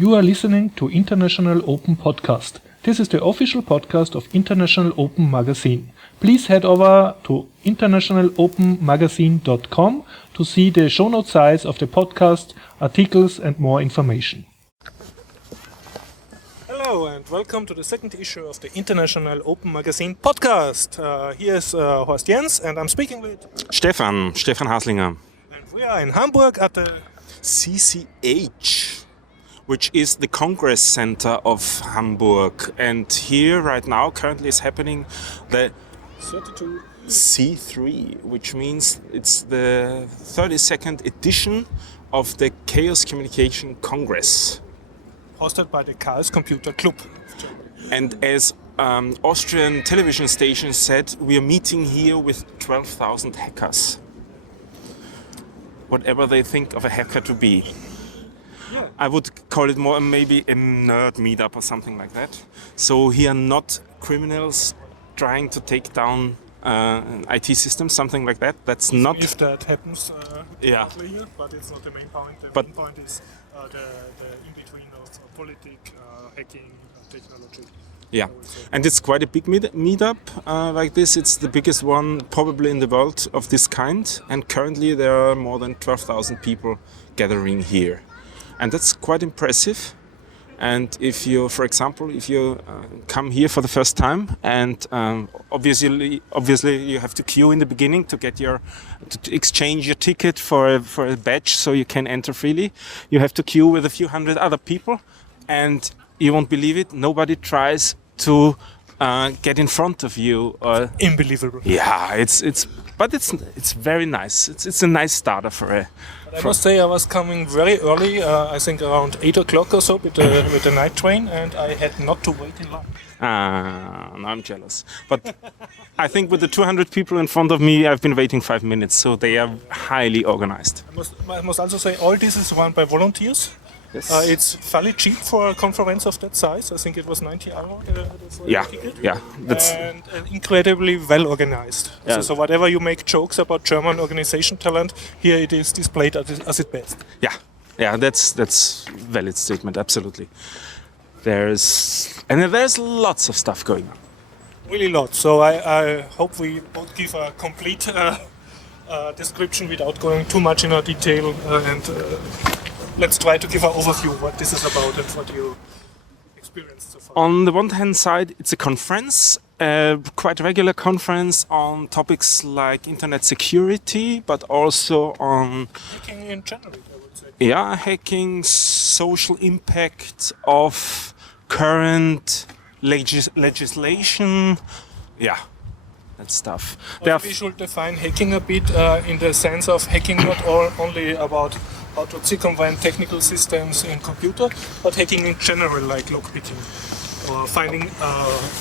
You are listening to International Open Podcast. This is the official podcast of International Open Magazine. Please head over to internationalopenmagazine.com to see the show note sites of the podcast, articles and more information. Hello and welcome to the second issue of the International Open Magazine podcast. Here's Horst Jens and I'm speaking with Stefan Haslinger. And we are in Hamburg at the CCH, which is the Congress Center of Hamburg. And here right now currently is happening the 32 C3, which means it's the 32nd edition of the Chaos Communication Congress. hosted by the Chaos Computer Club. And as Austrian television stations said, we are meeting here with 12,000 hackers. Whatever they think of a hacker to be. Yeah. I would call it more maybe a nerd meetup or something like that. So here not criminals trying to take down an IT system, something like that. That's not... If that happens Yeah. partly here, but it's not the main point. The But- main point is the in-between of politics, hacking, technology. Yeah, I would say. and it's quite a big meetup like this. It's the biggest one probably in the world of this kind. And currently there are more than 12,000 people gathering here. And that's quite impressive. And if you, for example, if you come here for the first time and obviously you have to queue in the beginning to get to exchange your ticket for a badge so you can enter freely. You have to queue with a few hundred other people and you won't believe it, nobody tries to get in front of you. Unbelievable. Yeah, it's very nice. It's a nice starter for a... I must say I was coming very early, I think around 8 o'clock or so with the night train, and I had not to wait in line. No, I'm jealous. But I think with the 200 people in front of me, I've been waiting 5 minutes, so they are highly organized. I must also say all this is run by volunteers. Yes. It's fairly cheap for a conference of that size. I think it was 90 euro for Yeah, the ticket. yeah. That's And incredibly well organized. Yeah. So whatever you make jokes about German organization talent, here it is displayed as its best. yeah. That's valid statement. Absolutely. There's lots of stuff going on. Really lot. So I hope we both give a complete description without going too much into detail and let's try to give an overview what this is about and what you experienced so far. On the one hand side, it's a conference, a quite regular conference on topics like internet security, but also on Hacking in general, I would say. hacking, social impact of current legislation. Yeah, that stuff. Also, we should define hacking a bit in the sense of hacking not only about how to circumvent technical systems in computer, but hacking in general, like lockpicking or finding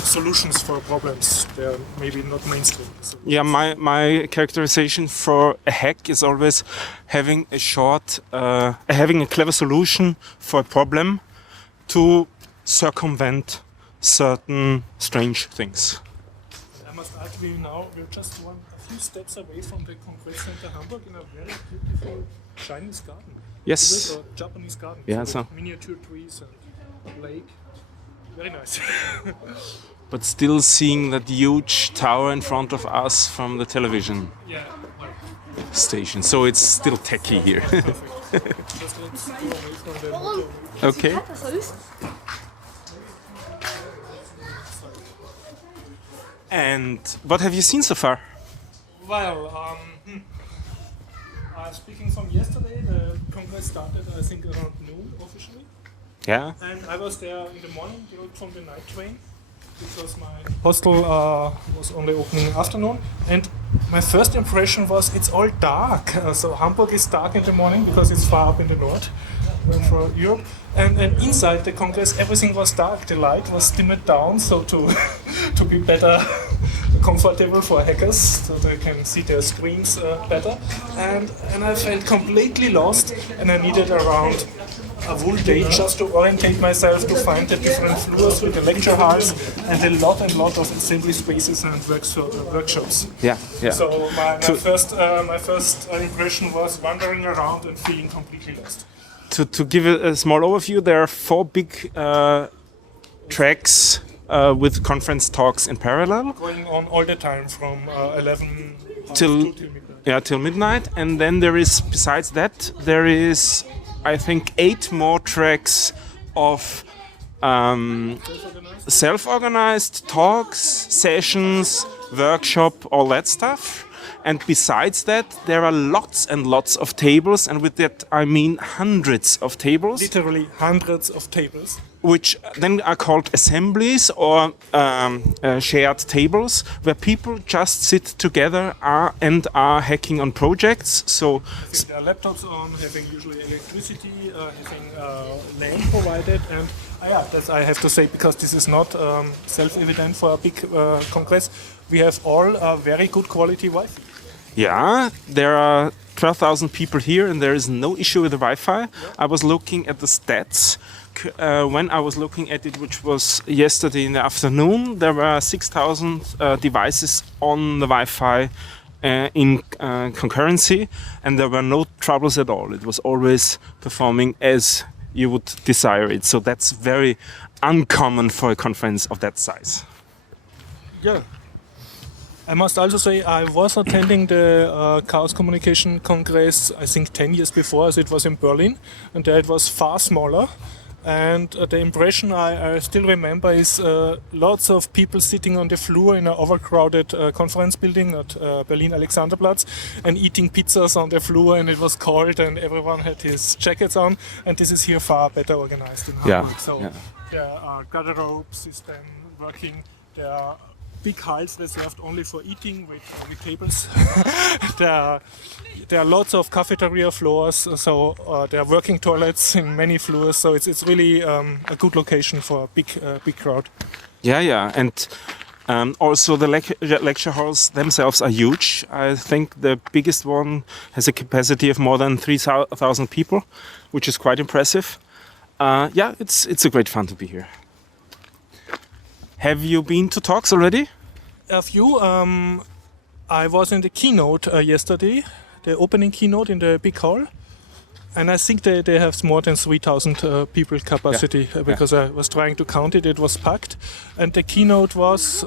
solutions for problems. They're maybe not mainstream. Yeah, my characterization for a hack is always having having a clever solution for a problem to circumvent certain strange things. I must add, we're just a few steps away from the Congress Center Hamburg in a very beautiful Chinese garden. Yes. It is a Japanese garden. Yeah, with so- miniature trees and lake. Very nice. But still seeing that huge tower in front of us from the television Yeah, well, station. So it's still techy here. perfect. Just let's go away from the motor. Okay. And what have you seen so far? Well, speaking from yesterday, the Congress started, I think, around noon officially. Yeah. And I was there in the morning, direct from the night train, because my hostel was only opening in the afternoon. And my first impression was it's all dark. So Hamburg is dark in the morning because it's far up in the north for Europe. And inside the Congress, everything was dark. The light was dimmed down, so to be better comfortable for hackers, so they can see their screens better. And I felt completely lost, and I needed around a whole day just to orientate myself, to find the different floors with the lecture halls and a lot of assembly spaces and workshops. Yeah. So my first impression was wandering around and feeling completely lost. to give a small overview, there are 4 big tracks with conference talks in parallel. Going on all the time from 11 Till midnight. yeah, till midnight, and then there is, besides that, there is, I think, 8 more tracks of self-organized talks, sessions, workshop, all that stuff. And besides that, there are lots and lots of tables, and with that I mean hundreds of tables, Literally hundreds of tables. which then are called assemblies or shared tables, where people just sit together and are hacking on projects. So Having their laptops on, having usually electricity, having land provided, and yeah, that's I have to say, because this is not self-evident for a big congress. We have all very good quality Wi-Fi. yeah, there are 12,000 people here, and there is no issue with the Wi-Fi. I was looking at the stats. When I was looking at it, which was yesterday in the afternoon, there were 6,000 devices on the Wi-Fi in concurrency, and there were no troubles at all. It was always performing as you would desire it. So that's very uncommon for a conference of that size. Yeah. I must also say I was attending the Chaos Communication Congress, I think 10 years before, as it was in Berlin, and there it was far smaller. And the impression I still remember is lots of people sitting on the floor in an overcrowded conference building at Berlin Alexanderplatz and eating pizzas on the floor, and it was cold and everyone had his jackets on, and this is here far better organized in Hamburg. There are garderobe system working, there are big halls reserved only for eating with tables. there are lots of cafeteria floors, so there are working toilets in many floors. So it's really a good location for a big crowd. Yeah, and also the lecture halls themselves are huge. I think the biggest one has a capacity of more than 3,000 people, which is quite impressive. Yeah, it's a great fun to be here. Have you been to talks already? A few. I was in the keynote yesterday, the opening keynote in the big hall, and I think they have more than 3,000 people capacity, because I was trying to count it. It was packed, and the keynote was.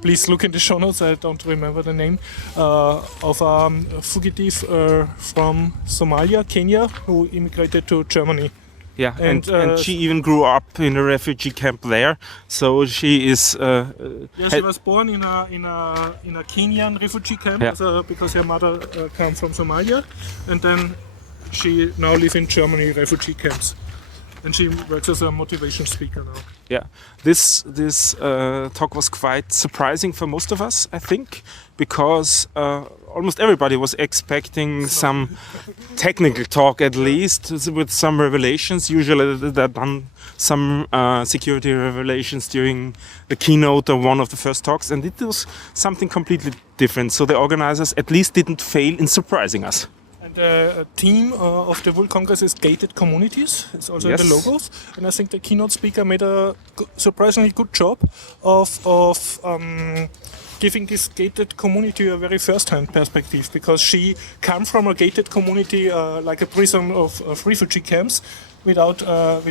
Please look in the show notes. I don't remember the name of a fugitive from Somalia, Kenya, who immigrated to Germany. Yeah, and she even grew up in a refugee camp there. So she is. She was born in a Kenyan refugee camp, because her mother came from Somalia, and then she now lives in Germany refugee camps, and she works as a motivation speaker now. Yeah, this talk was quite surprising for most of us, I think, because almost everybody was expecting some technical talk, at least with some revelations. Usually they've done some security revelations during the keynote or one of the first talks, and it was something completely different. So the organizers at least didn't fail in surprising us. The theme of the World Congress is gated communities. It's also in the logos, and I think the keynote speaker made a surprisingly good job of giving this gated community a very first-hand perspective, because she came from a gated community like a prison of refugee camps with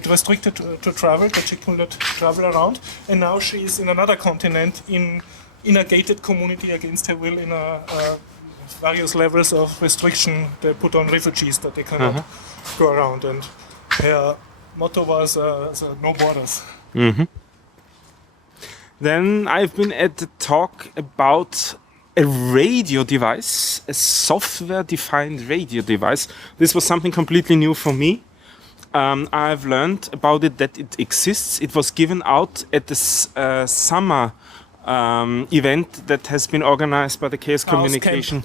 restricted to travel, that she could not travel around, and now she is in another continent in a gated community against her will, in a various levels of restriction they put on refugees, that they cannot go around, and her motto was no borders. Then I've been at the talk about a radio device, a software-defined radio device. This was something completely new for me. I've learned about it, that it exists. It was given out at the summer event that has been organized by the Chaos Communication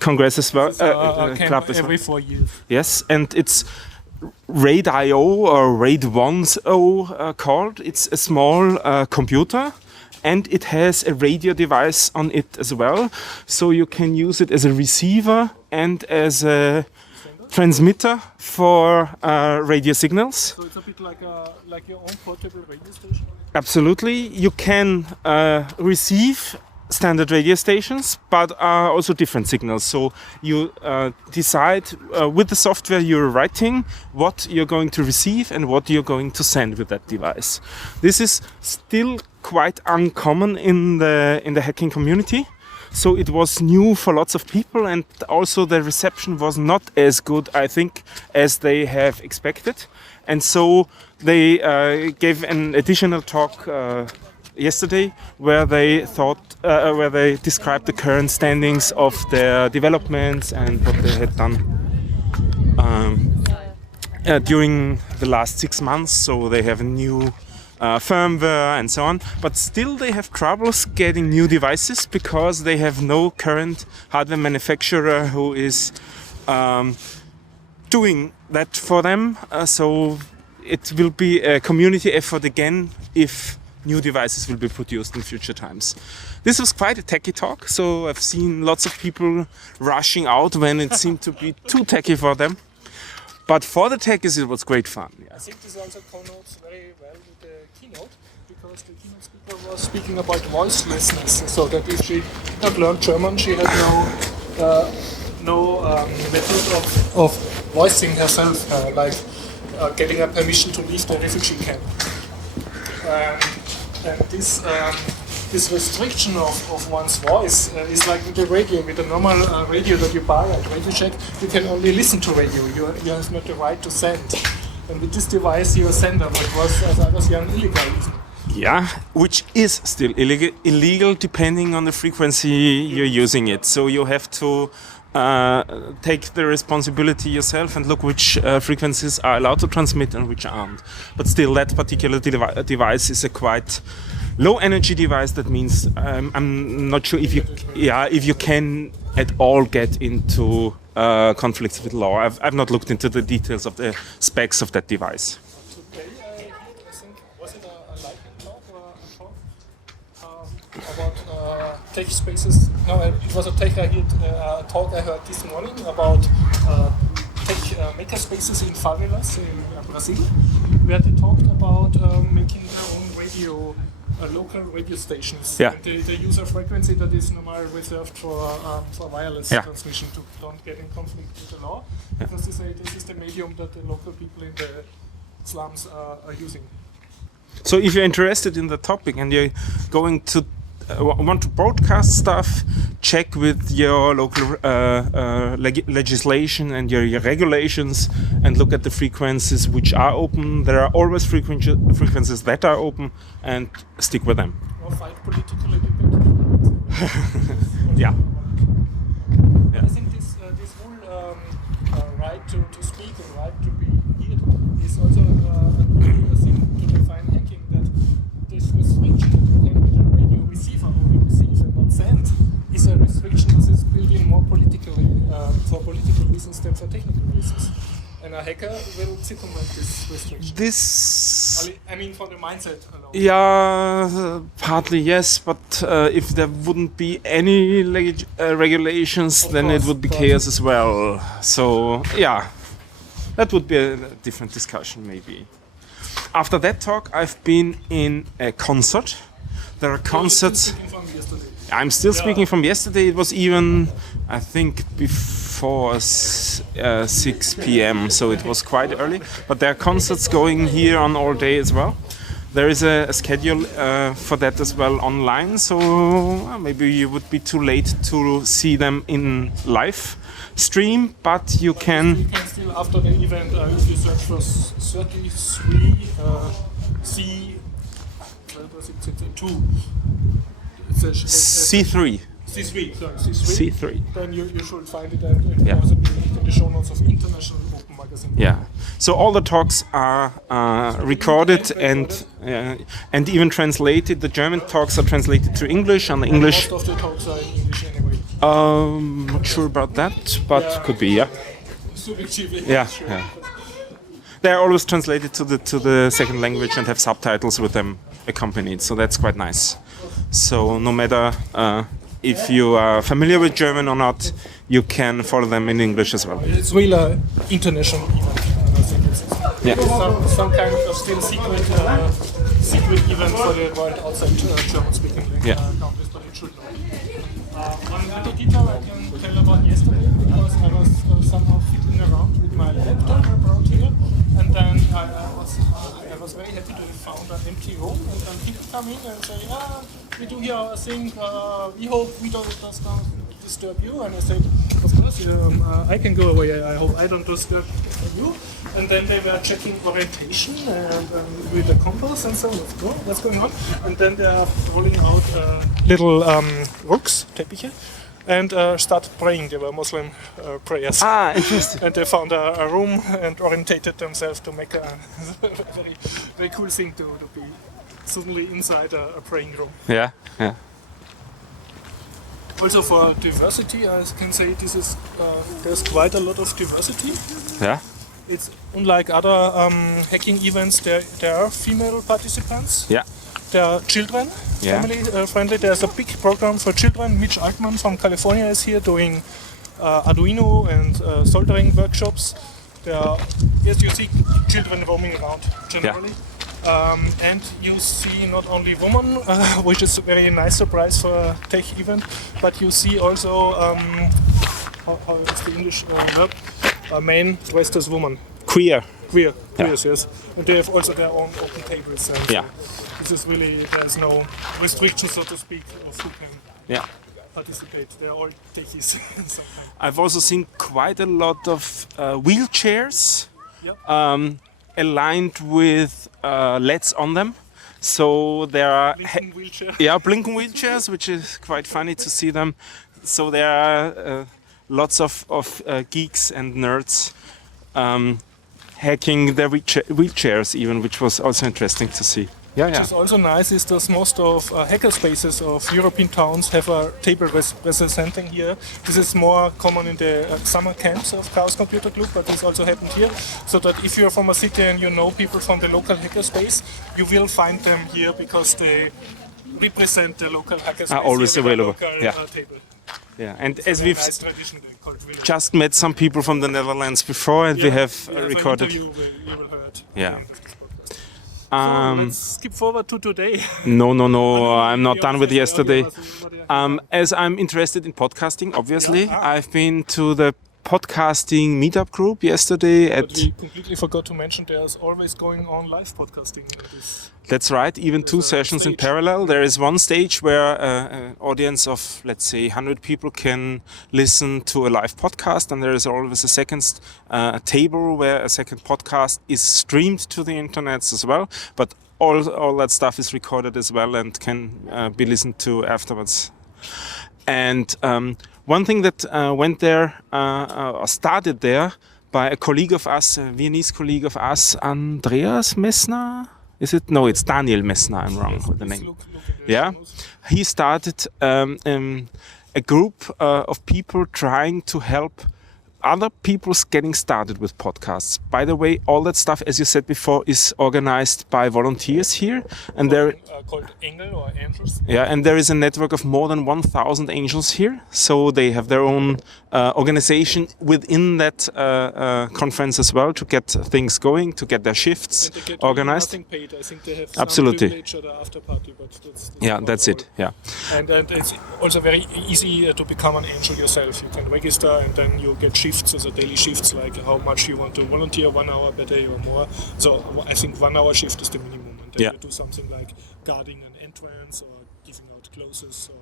Congress as well. Club every 4 years. Yes, and it's RAID-IO or RAID-1O called. It's a small computer, and it has a radio device on it as well. So you can use it as a receiver and as a transmitter for radio signals. So it's a bit like your own portable radio station? Absolutely. You can receive standard radio stations, but are also different signals. So you decide with the software you're writing what you're going to receive and what you're going to send with that device. This is still quite uncommon in the hacking community. So it was new for lots of people, and also the reception was not as good, I think, as they have expected. And so they gave an additional talk yesterday where they described the current standings of their developments and what they had done during the last 6 months. So they have a new firmware and so on, but still they have troubles getting new devices because they have no current hardware manufacturer who is doing that for them. So it will be a community effort again if new devices will be produced in future times. This was quite a techie talk, so I've seen lots of people rushing out when it seemed to be too techy for them. But for the techies it was great fun. Yeah. I think this also connotes very well with the keynote, because the keynote speaker was speaking about voicelessness, so that if she did not learn German, she had no method of voicing herself, like getting a permission to leave the refugee camp. And this restriction of one's voice is like with the radio. With a normal radio that you buy at Radio Shack, you can only listen to radio. You have not the right to send. And with this device, you're a sender, but was, as I was young, illegal. Yeah, which is still illegal depending on the frequency you're using it. So you have to take the responsibility yourself and look which frequencies are allowed to transmit and which aren't. But still, that particular device is a quite low energy device. That means I'm not sure if you can at all get into conflicts with law. I've not looked into the details of the specs of that device. Today, I think, was it a lightning talk or a talk about tech spaces? No, it was a talk I heard this morning about tech maker spaces in favelas in Brazil, where they talked about making their own radio. Local radio stations. Yeah. The user frequency that is normally reserved for wireless transmission to don't get in conflict with the law, because they say this is the medium that the local people in the slums are using. So if you're interested in the topic and you're going to want to broadcast stuff, check with your local legislation and your regulations and look at the frequencies which are open. There are always frequencies that are open, and stick with them. Or fight politically dependent. Yeah. I think this whole right to speak and right to be heard is also a thing to define hacking, that this restriction that the radio receiver only receive and not send is a restriction that is built in more politically for political reasons than for technical reasons. And a hacker will circumvent this restriction. I mean, for the mindset alone. Yeah, partly yes, but if there wouldn't be any regulations, then it would be chaos as well. So, yeah, that would be a different discussion maybe. After that talk, I've been in a concert. There are concerts. I'm still speaking from yesterday. It was even, I think, before 6 p.m., so it was quite early. But there are concerts going here on all day as well. There is a schedule for that as well online, so maybe you would be too late to see them in live stream, but you can... You can still, after the event, if you search for 33 C... What was it? 2. C3. C3. Then you should find it and also be in the show notes of International Open Magazine. Yeah. So all the talks are recorded and even translated. The German talks are translated to English, and the English. Most of the talks are in English anyway. Not sure about that, but could be, yeah. Subjectively. Yeah. Sure. Yeah. They are always translated to the second language and have subtitles with them accompanied, so that's quite nice. So no matter if you are familiar with German or not, you can follow them in English as well. It's really an international event. I think it's some kind of still secret event for the world outside German-speaking countries. you should know. One little detail I can tell about yesterday, because I was somehow fiddling around with my laptop around here, and then I was very happy to have found an empty room, and then people come in and say, we do here our thing, we hope we don't disturb you, and I said, of course, I can go away, I hope I don't disturb you. And then they were checking orientation and with the compass and so on, what's going on. And then they are rolling out little rugs, Teppiche, and started praying. They were Muslim prayers. Ah, interesting. And they found a room and orientated themselves to make a very, very cool thing to be suddenly inside a praying room. Yeah, yeah. Also for diversity, I can say there's quite a lot of diversity. Yeah. It's unlike other hacking events. There are female participants. Yeah. There are children, Yeah. family friendly. There's a big program for children. Mitch Altman from California is here doing Arduino and soldering workshops. Yes, you see children roaming around generally. And you see not only women, which is a very nice surprise for a tech event, but you see also, how is the English verb? Men dressed as women. Queer. Queers, yes. And they have also their own open tables. And Yeah. this is really, there's no restriction, so to speak, of who can Yeah. participate. They're all techies. I've also seen quite a lot of wheelchairs Yeah. aligned with LEDs on them. So there are Blinking wheelchair. blinking wheelchairs, which is quite funny to see them. So there are lots of geeks and nerds hacking their wheelchairs even, which was also interesting to see. Yeah, yeah. What's also nice is that most of hacker spaces of European towns have a table representing here. This is more common in the summer camps of Chaos Computer Club, but this also happened here. So that if you're from a city and you know people from the local hacker space, you will find them here because they represent the local hacker space. Always here with a available. local, Yeah. Table. Yeah, and It's as a we've nice tradition called Village. just met some people from the Netherlands before, and we have an recorded. interview you will heard. Yeah. Let's skip forward to today. No, I'm not You done with also say, yesterday. okay, As I'm interested in podcasting, obviously, Yeah. I've been to the podcasting meetup group yesterday But at. we completely forgot to mention there's always going on live podcasting. That's right, even two a sessions in stage. parallel. There is one stage where an audience of, let's say, 100 people can listen to a live podcast, and there is always a second table where a second podcast is streamed to the internet as well. But all that stuff is recorded as well and can be listened to afterwards. And one thing that went there, or started there, by a colleague of us, a Viennese colleague of us, Andreas Messner. Is it? No, it's Daniel Messner. I'm wrong with the name. Yeah, he started a group of people trying to help other people's getting started with podcasts. By the way, all that stuff, as you said before, is organized by volunteers here, and there. Called Engel or Angels. Yeah, and there is a network of more than 1,000 angels here. So they have their own organization within that conference as well to get things going, to get their shifts And they get organized. nothing paid. I think they have Absolutely. some privilege at the after party, but that's Yeah, about that's all. it. Yeah, And it's also very easy to become an angel yourself. You can register and then you get shifts, also daily shifts, like how much you want to volunteer, 1 hour per day or more. So I think 1 hour shift is the minimum. And then Yeah. you do something like guarding an entrance or giving out closes or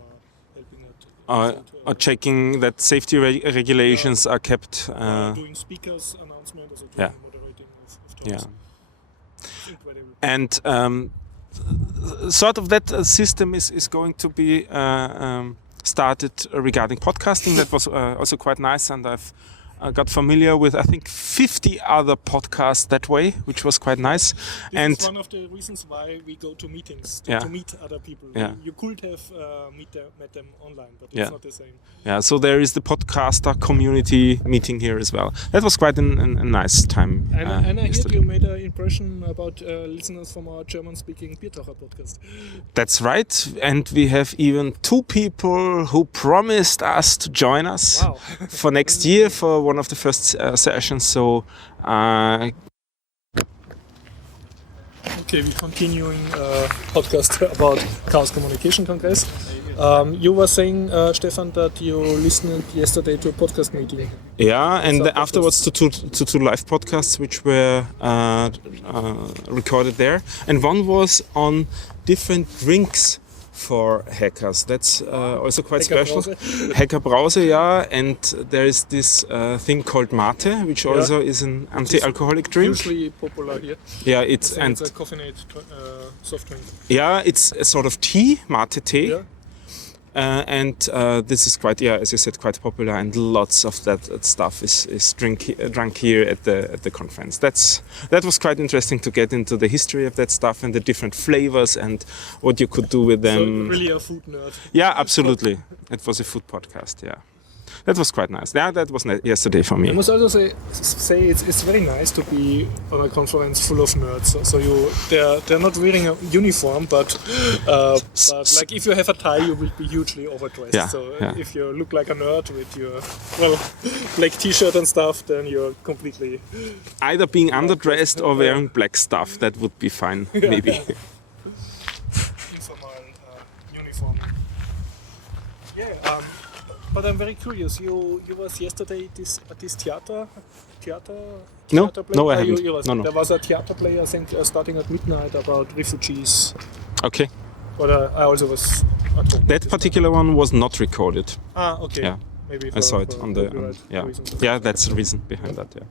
helping out. or checking that safety regulations are kept. Doing speakers announcement, also doing Yeah. moderating of Yeah, talks. It's incredible. and sort of that system is going to be started regarding podcasting. That was also quite nice, and I've got familiar with, I think, 50 other podcasts that way, which was quite nice. This And is one of the reasons why we go to meetings, Yeah. to meet other people. Yeah. You could have met them online, but it's Yeah. not the same. yeah, so there is the podcaster community meeting here as well. That was quite a nice time. And I heard yesterday. you made an impression about listeners from our German-speaking Biertaucher podcast. That's right, and we have even 2 people who promised us to join us Wow. for next year for one of the first sessions. So Okay, we're continuing podcast about Chaos Communication Congress. You were saying, Stefan, that you listened yesterday to a podcast meeting. Yeah, and Some afterwards to two live podcasts which were recorded there, and one was on different drinks for hackers. That's also quite special. Hacker Brause, yeah, and there is this thing called mate, which also is an anti-alcoholic drink. Usually popular here. Yeah, It's a caffeinated soft drink. Yeah, it's a sort of tea, mate tea. Yeah. And this is quite, as you said, quite popular, and lots of that stuff is drunk here at the conference. That was quite interesting to get into the history of that stuff and the different flavors and what you could do with them. So really a food nerd. Yeah, absolutely. It was a food podcast. Yeah, that was quite nice. Yeah, that was yesterday for me. I must also say it's very nice to be on a conference full of nerds. So they're not wearing a uniform, but like if you have a tie, you will be hugely overdressed. Yeah, so yeah. if you look like a nerd with your black T-shirt and stuff, then you're completely Either being underdressed or wearing black stuff. That would be fine, maybe. informal uniform. Yeah. But I'm very curious. You was yesterday at this theater No, play? no, I haven't. You was. No. There was a theater play, I think, starting at midnight about refugees. Okay. But I also was at home. That particular one was not recorded. Ah, okay. Yeah. Maybe I saw it on the copyright reasons. yeah. That's the reason behind that. Yeah.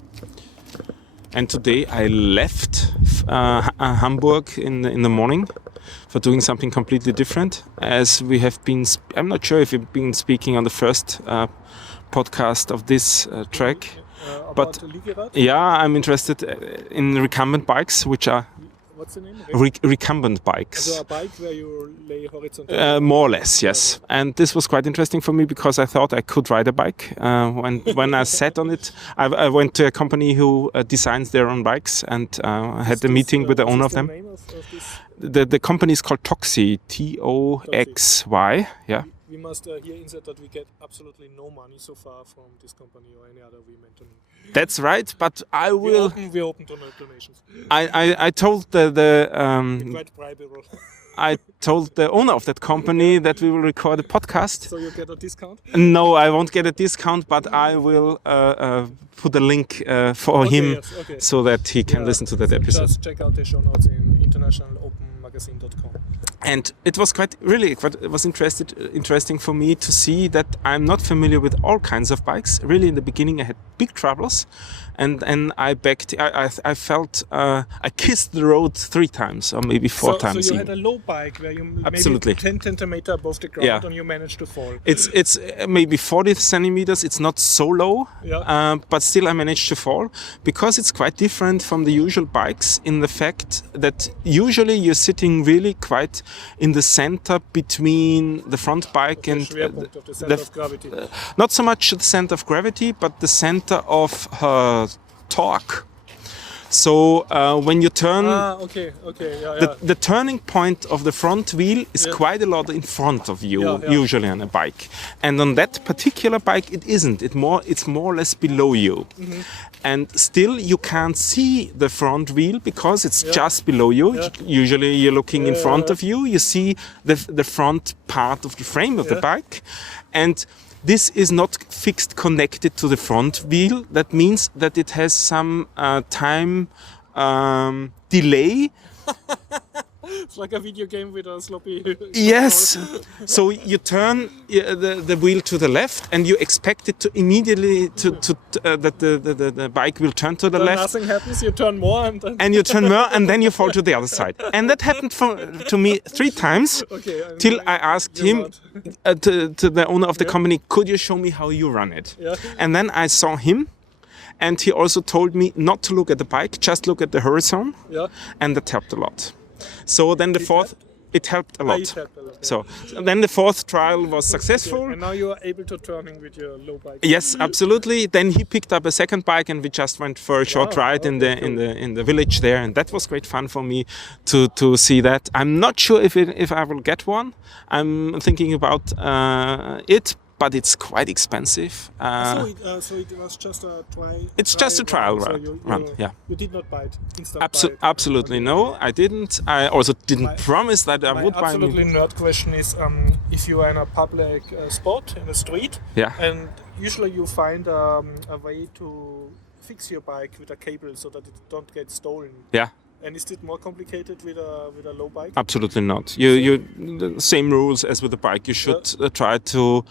And today I left Hamburg in the morning for doing something completely different. As we have been, I'm not sure if we've been speaking on the first podcast of this track. About Liegerad? Yeah, I'm interested in recumbent bikes, which are What's the name? recumbent bikes. So a bike where you lay horizontal. More or less, yes. And this was quite interesting for me because I thought I could ride a bike. When I sat on it, I went to a company who designs their own bikes, and I had a meeting with the owner of them. Name of this? The company is called Toxy, Toxy. Yeah. We must here insert that we get absolutely no money so far from this company or any other we mentioned. That's right, but I will. We're open to donations. I told Quite bribeable. I told the owner of that company that we will record a podcast. So you get a discount? No, I won't get a discount, but I will put a link for him so that he can listen to that episode. Just check out the show notes in internationalopenmagazine.com. And it was interesting for me to see that I'm not familiar with all kinds of bikes. Really, in the beginning, I had big troubles, and I felt I kissed the road 3 times or maybe 4 times. So you had a low bike where you Absolutely. maybe 10 centimeter above the ground and you managed to fall. It's maybe 40 centimeters. It's not so low, but still I managed to fall because it's quite different from the usual bikes in the fact that usually you're sitting really quite in the center between the front bike and the center of gravity. Not so much the center of gravity, but the center of her torque. So when you turn, the turning point of the front wheel is quite a lot in front of you, usually on a bike. And on that particular bike, it isn't. It's more or less below you. Mm-hmm. And still, you can't see the front wheel because it's just below you. Yeah. Usually, you're looking in front of you. You see the front part of the frame of the bike. And this is not fixed connected to the front wheel. That means that it has some time delay. It's like a video game with a sloppy... Yes. So you turn the wheel to the left and you expect it to immediately that the bike will turn to the left. Nothing happens, you turn more and then... And you turn more and then you fall to the other side. And that happened to me 3 times till I asked him, to the owner of the company, could you show me how you run it? Yeah. And then I saw him. And he also told me not to look at the bike, just look at the horizon. Yeah. And that helped a lot. So then it helped a lot. So then the 4th trial was successful. Okay. And now you are able to turning with your low bike. Yes, absolutely. Then he picked up a 2nd bike and we just went for a short ride in the village there, and that was great fun for me to see that. I'm not sure if I will get one. I'm thinking about it, but it's quite expensive. So it was just a try. It's just a trial So run. Yeah. You did not buy it. Buy it. Absolutely no, I didn't. I also didn't promise that I would buy. Absolutely nerd question is if you are in a public spot in the street, Yeah. and usually you find a way to fix your bike with a cable so that it don't get stolen. Yeah. And is it more complicated with a low bike? Absolutely not. You the same rules as with the bike. You should try to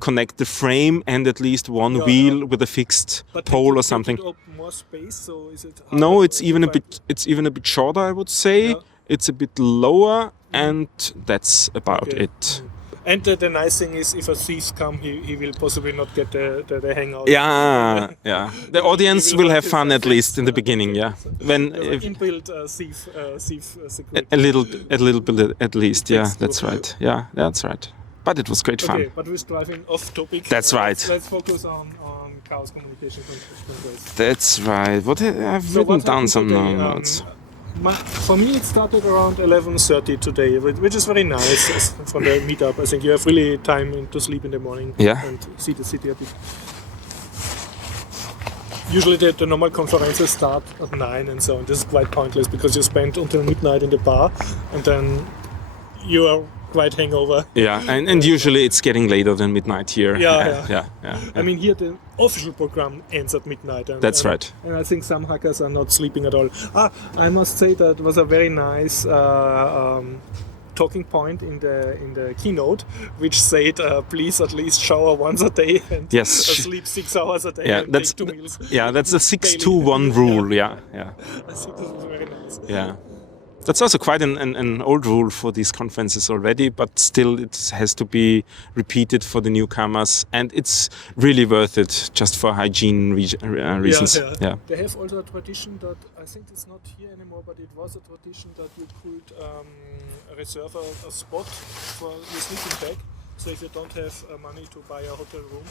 connect the frame and at least one wheel with a fixed pole or something. Up more space, so is it? No, it's even a bit. It's even a bit shorter, I would say. Yeah. It's a bit lower, and that's about it. And the nice thing is, if a thief come, he will possibly not get the hangout. Yeah, yeah. The audience will have fun at least in the beginning. Yeah, when inbuilt thief security. a little bit at least. Yeah, that's right. Yeah, that's right. But it was great fun. Okay, but we're driving off topic. That's right. Let's focus on chaos communication controls. That's right. What I've So written what down happened some today? notes. For me, it started around 11:30 today, which is very nice from the meetup. I think you have really time to sleep in the morning and see the city a bit. Usually the normal conferences start at 9 and so on. This is quite pointless because you spend until midnight in the bar and then you are quite hangover. Yeah, and usually it's getting later than midnight here. Yeah. Yeah. I mean, here the official program ends at midnight. That's right. And I think some hackers are not sleeping at all. I must say that was a very nice talking point in the keynote, which said, please at least shower once a day and sleep 6 hours a day and that's take 2 meals. Yeah, that's the 6-2-1 rule. Yeah. I think this is very nice. Yeah. That's also quite an old rule for these conferences already, but still it has to be repeated for the newcomers, and it's really worth it just for hygiene reasons. Yeah. They have also a tradition that I think it's not here anymore, but it was a tradition that you could reserve a spot for your sleeping bag. So if you don't have money to buy a hotel room,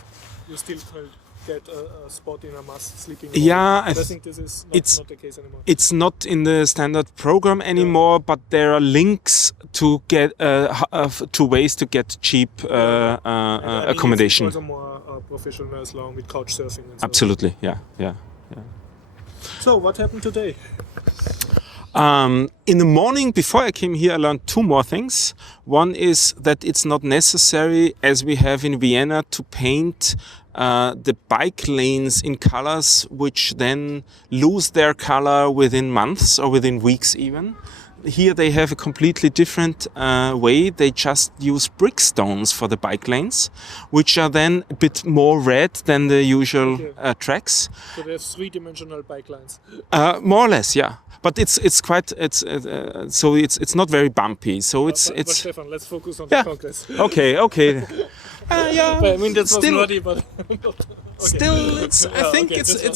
you still can get a spot in a mass sleeping room. Yeah, I think this is not the case anymore. It's not in the standard program anymore, but there are links to get two ways to get cheap accommodation. It's also more professional along with couch surfing and so Absolutely, yeah. So what happened today? In the morning, before I came here, I learned 2 more things. One is that it's not necessary, as we have in Vienna, to paint the bike lanes in colors which then lose their color within months or within weeks even. Here they have a completely different way. They just use brick stones for the bike lanes, which are then a bit more red than the usual tracks. So they have 3-dimensional bike lines. More or less, yeah. But it's quite so it's not very bumpy. So it's but Stefan, let's focus on the Congress. Okay. Yeah. But, I mean that's still, nerdy, but still, it's. I think it's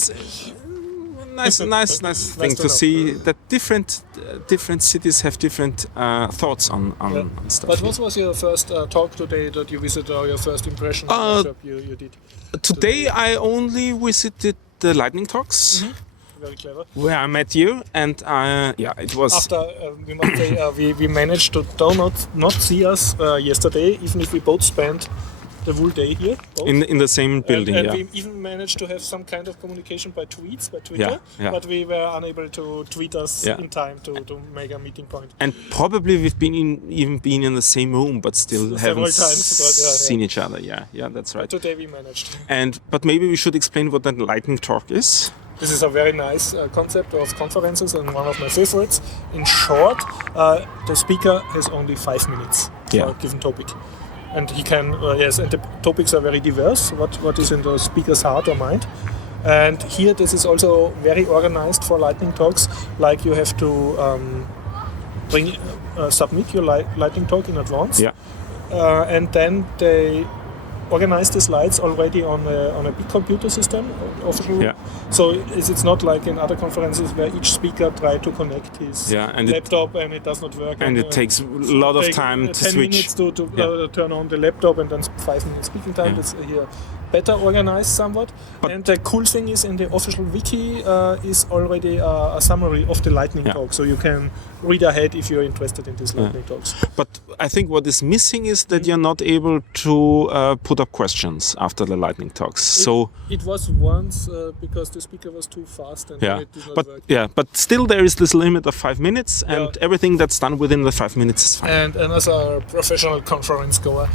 nice thing to see that different cities have different thoughts on stuff. But what was your first talk today that you visited, or your first impression workshop you did? Today I only visited the Lightning Talks. Mm-hmm. Very clever. Where I met you, and it was. After we must say we managed to not see us yesterday, even if we both spent the whole day here. In the same building, and we even managed to have some kind of communication by Twitter, but we were unable to tweet us in time to make a meeting point. And probably we've even been in the same room, but still haven't seen each other. Yeah, that's right. But today we managed. But maybe we should explain what that Lightning Talk is. This is a very nice concept of conferences and one of my favorites. In short, the speaker has only 5 minutes for a given topic. And he can, and the topics are very diverse, what is in the speaker's heart or mind. And here this is also very organized for Lightning Talks, like you have to submit your Lightning Talk in advance. Yeah. And then they organize the slides already on a big computer system. So it's not like in other conferences where each speaker tries to connect his laptop and it does not work. And it takes a lot of time to 10 switch. 10 minutes to turn on the laptop and then 5 minutes speaking time. That's here better organized somewhat. And the cool thing is in the official wiki is already a summary of the lightning talk, so you can read ahead if you're interested in these lightning talks. But I think what is missing is that you're not able to put up questions after the lightning talks. It was once because the speaker was too fast and it did not work. But still there is this limit of 5 minutes, and everything that's done within the 5 minutes is fine. And as a professional conference goer,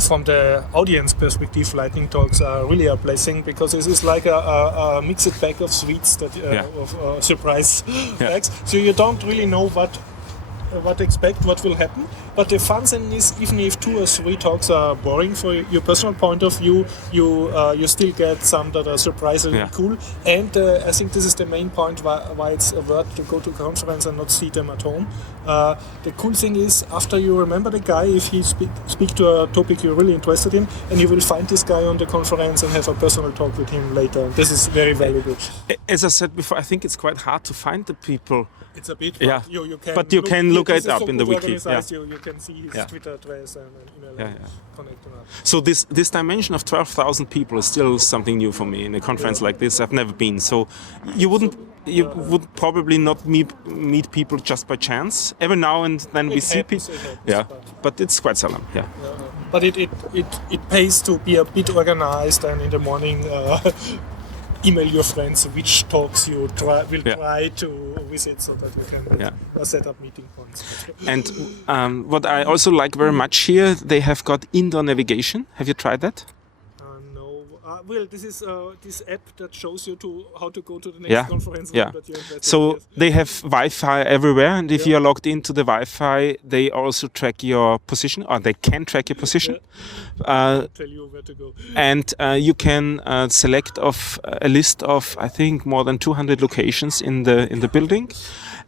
from the audience perspective, lightning talks are really a blessing, because this is like a mixed bag of sweets that of surprise bags. So you don't really know what expect, what will happen. But the fun thing is, even if 2 or 3 talks are boring for your personal point of view, you still get some that are surprisingly cool. And I think this is the main point why it's worth to go to a conference and not see them at home. The cool thing is, after you remember the guy, if he speak to a topic you're really interested in, and you will find this guy on the conference and have a personal talk with him later. This is very valuable. As I said before, I think it's quite hard to find the people. It's a bit, but you can look it up in the wiki. You can see his Twitter address and email and connect him up. So this dimension of 12,000 people is still something new for me in a conference like this. I've never been. So you would probably not meet people just by chance. Every now and then we see people. But it's quite seldom. But it pays to be a bit organized, and in the morning email your friends which talks you will try to visit, so that you can set up meeting points. And what I also like very much here, they have got indoor navigation. Have you tried that? No. Well, this is this app that shows you how to go to the next conference room that you're interested So they have Wi-Fi everywhere, and if you're logged into the Wi-Fi, they also track your position, or they can track your position. Tell you where to go. And you can select a list of, I think, more than 200 locations in the building.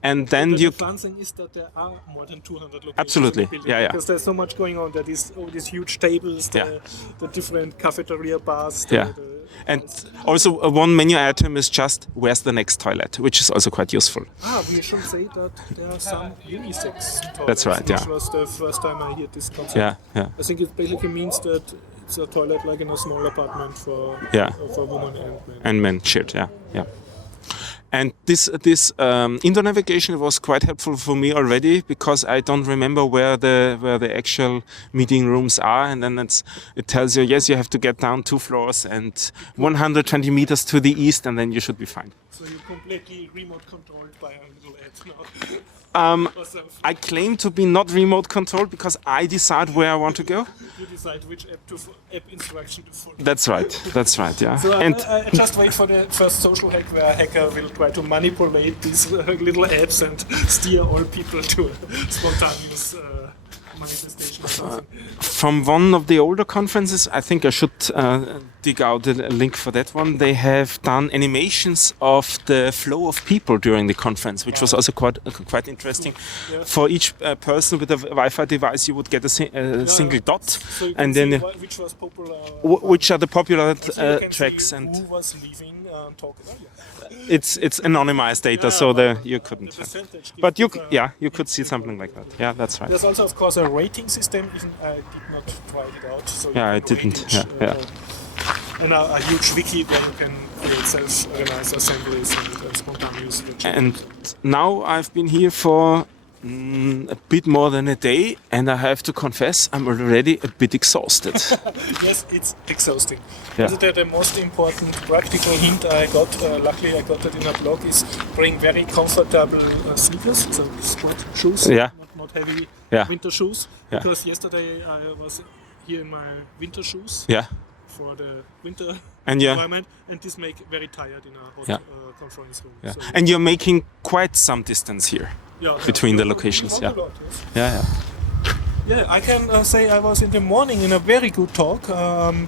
And then the fun thing is that there are more than 200 locations. Absolutely, in the building, because there's so much going on. There is all these huge tables, the different cafeteria bars. And also one menu item is just where's the next toilet, which is also quite useful. We should say that there are some unisex toilets. That's right, which was the first time I heard this concept. I think it basically means that it's a toilet like in a small apartment for women and men. And men shared, And this indoor navigation was quite helpful for me already, because I don't remember where the actual meeting rooms are, and then it tells you, yes, you have to get down 2 floors and 120 meters to the east, and then you should be fine. So you're completely remote controlled by a little app now. I claim to be not remote controlled, because I decide where I want to go. You decide which app instruction to follow. That's right, yeah. So I just wait for the first social hack where a hacker will try to manipulate these little apps and steer all people to spontaneous manifestation. From one of the older conferences, I think I should dig out a link for that one. They have done animations of the flow of people during the conference, which was also quite interesting. For each person with a Wi-Fi device, you would get a single dot, so you can and then which was popular, which are the popular so tracks, and who was leaving talk. it's anonymized data, so you couldn't. But you could see something like that. Yeah, that's right. There's also, of course, a rating system. Even I did not try it out. So I didn't. And a huge wiki where you can create self-organized assemblies and spontaneous. And now I've been here for a bit more than a day, and I have to confess I'm already a bit exhausted. Yes, it's exhausting. The most important practical hint I got, luckily I got it in a blog, is bring very comfortable sneakers, so squat shoes, not heavy winter shoes. Because yesterday I was here in my winter shoes for the winter environment, and this make very tired in a hot conference room. So and you're making quite some distance here. Between the locations, I can say I was in the morning in a very good talk.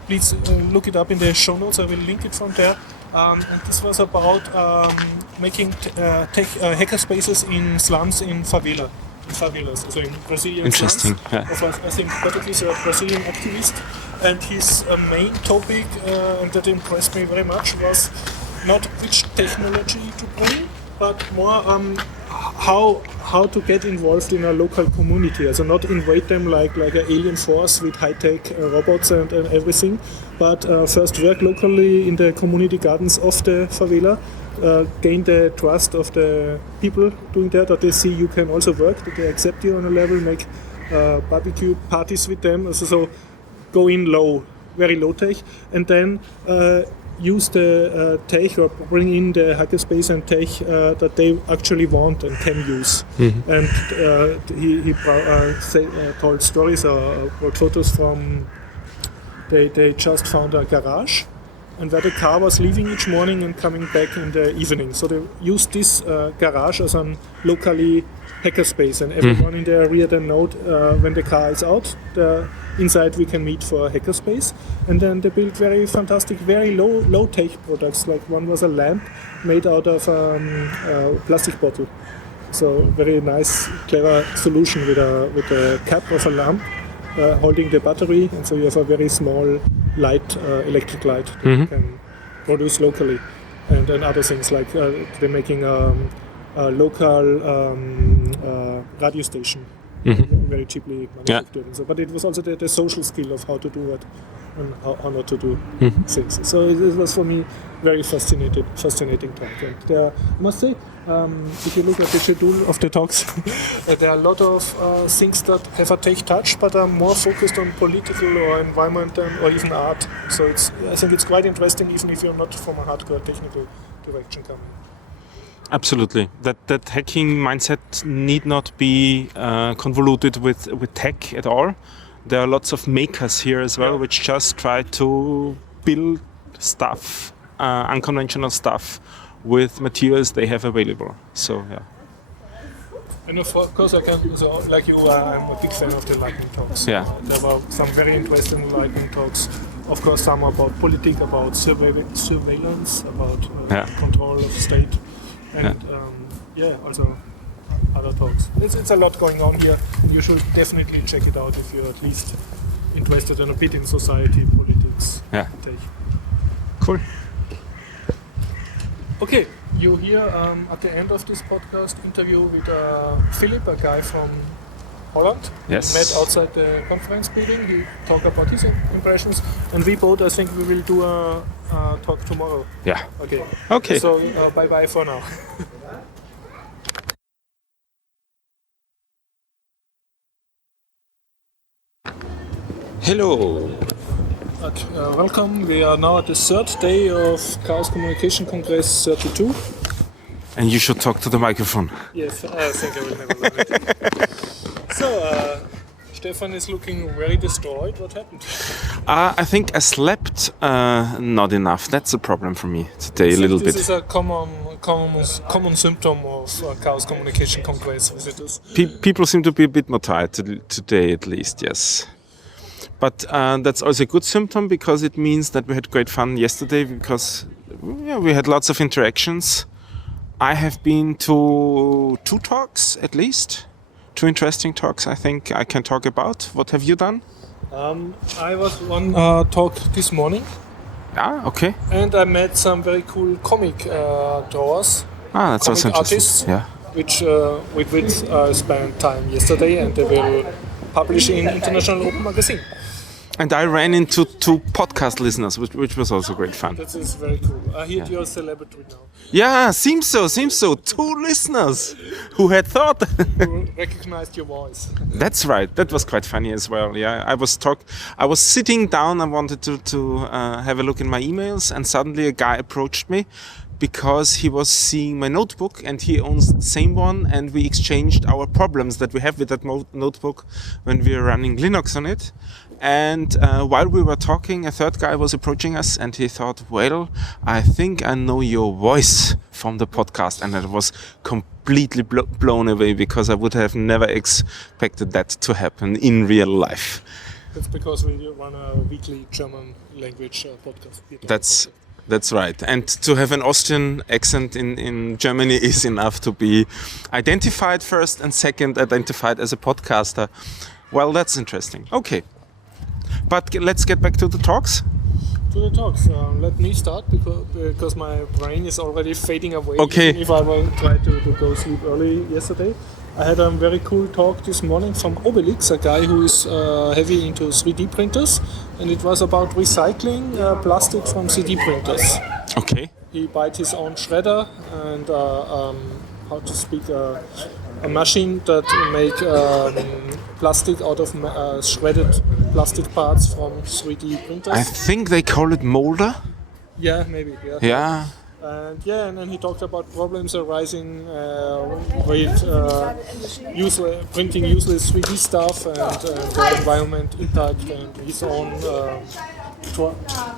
Please look it up in the show notes. I will link it from there. And this was about making hacker spaces in slums in favelas, so in Brazilian Interesting. slums. I think Patrick is a Brazilian activist, and his main topic, and that impressed me very much, was not which technology to bring, but more how how to get involved in a local community. Also not invade them like an alien force with high-tech robots and everything, but first work locally in the community gardens of the favela, gain the trust of the people doing that they see you can also work, that they accept you on a level, make barbecue parties with them. So go in low, very low tech, and then use the tech or bring in the hackerspace and tech that they actually want and can use. And he told stories or brought photos from they just found a garage and where the car was leaving each morning and coming back in the evening. So they used this garage as a locally hackerspace, and everyone in the area then know when the car is out, inside we can meet for a hackerspace. And then they built very fantastic, very low tech products. Like one was a lamp made out of a plastic bottle. So very nice, clever solution with a cap of a lamp holding the battery, and so you have a very small light, electric light that you can produce locally. And then other things like they're making a local radio station. Very cheaply manufactured. So, but it was also the social skill of how to do it and how not to do things. So it was for me very fascinating talk. And I must say, if you look at the schedule of the talks, there are a lot of things that have a tech touch, but are more focused on political or environmental or even art. So I think it's quite interesting, even if you're not from a hardcore technical direction coming. Absolutely. That hacking mindset need not be convoluted with tech at all. There are lots of makers here as well, which just try to build stuff, unconventional stuff, with materials they have available. So yeah. And of course, I can. So, like you, I'm a big fan of the lightning talks. Yeah. There were some very interesting lightning talks. Of course, some about politics, about surveillance, about control of state. And also other talks. It's a lot going on here. You should definitely check it out if you're at least interested in a bit in society, politics. Yeah. Tech. Cool. Okay, you hear at the end of this podcast interview with Philip, a guy from Holland. Yes. We met outside the conference building. He talked about his impressions, and we both, I think, we will do a talk tomorrow. Yeah. Okay. So bye bye for now. Hello. Welcome. We are now at the third day of Chaos Communication Congress 32. And you should talk to the microphone. Yes, I think I will never learn it. So, Stefan is looking very destroyed. What happened? I think I slept not enough. That's a problem for me today, a little bit. This is a common symptom of Chaos Communication Congress visitors. People seem to be a bit more tired today, at least, yes. But that's also a good symptom, because it means that we had great fun yesterday, because we had lots of interactions. I have been to 2 talks at least. 2 interesting talks I think I can talk about. What have you done? I was one talk this morning. Okay. And I met some very cool comic drawers. That's also interesting. Artists, with which I spent time yesterday, and they will publish in International Open Magazine. And I ran into 2 podcast listeners, which was also great fun. That is very cool. I hear you're a celebrity now. Yeah, seems so. 2 listeners who had thought. Who recognized your voice. That's right. That was quite funny as well. Yeah, I was sitting down. I wanted to have a look in my emails, and suddenly a guy approached me because he was seeing my notebook, and he owns the same one, and we exchanged our problems that we have with that notebook when we were running Linux on it. And while we were talking, a third guy was approaching us, and he thought, well, I think I know your voice from the podcast. And I was completely blown away, because I would have never expected that to happen in real life. That's because we run a weekly German language podcast. That's right. And to have an Austrian accent in Germany is enough to be identified first, and second, identified as a podcaster. Well, that's interesting. Okay. But let's get back to the talks. To the talks. Let me start because my brain is already fading away. Okay. Even if I will try to go sleep early yesterday. I had a very cool talk this morning from Obelix, a guy who is heavy into 3D printers, and it was about recycling plastic from 3D printers. Okay. He bought his own shredder and a machine that make plastic out of shredded plastic parts from 3D printers. I think they call it molder. Yeah, maybe. Yeah. Yeah. And then he talked about problems arising with printing useless 3D stuff and the environment impact and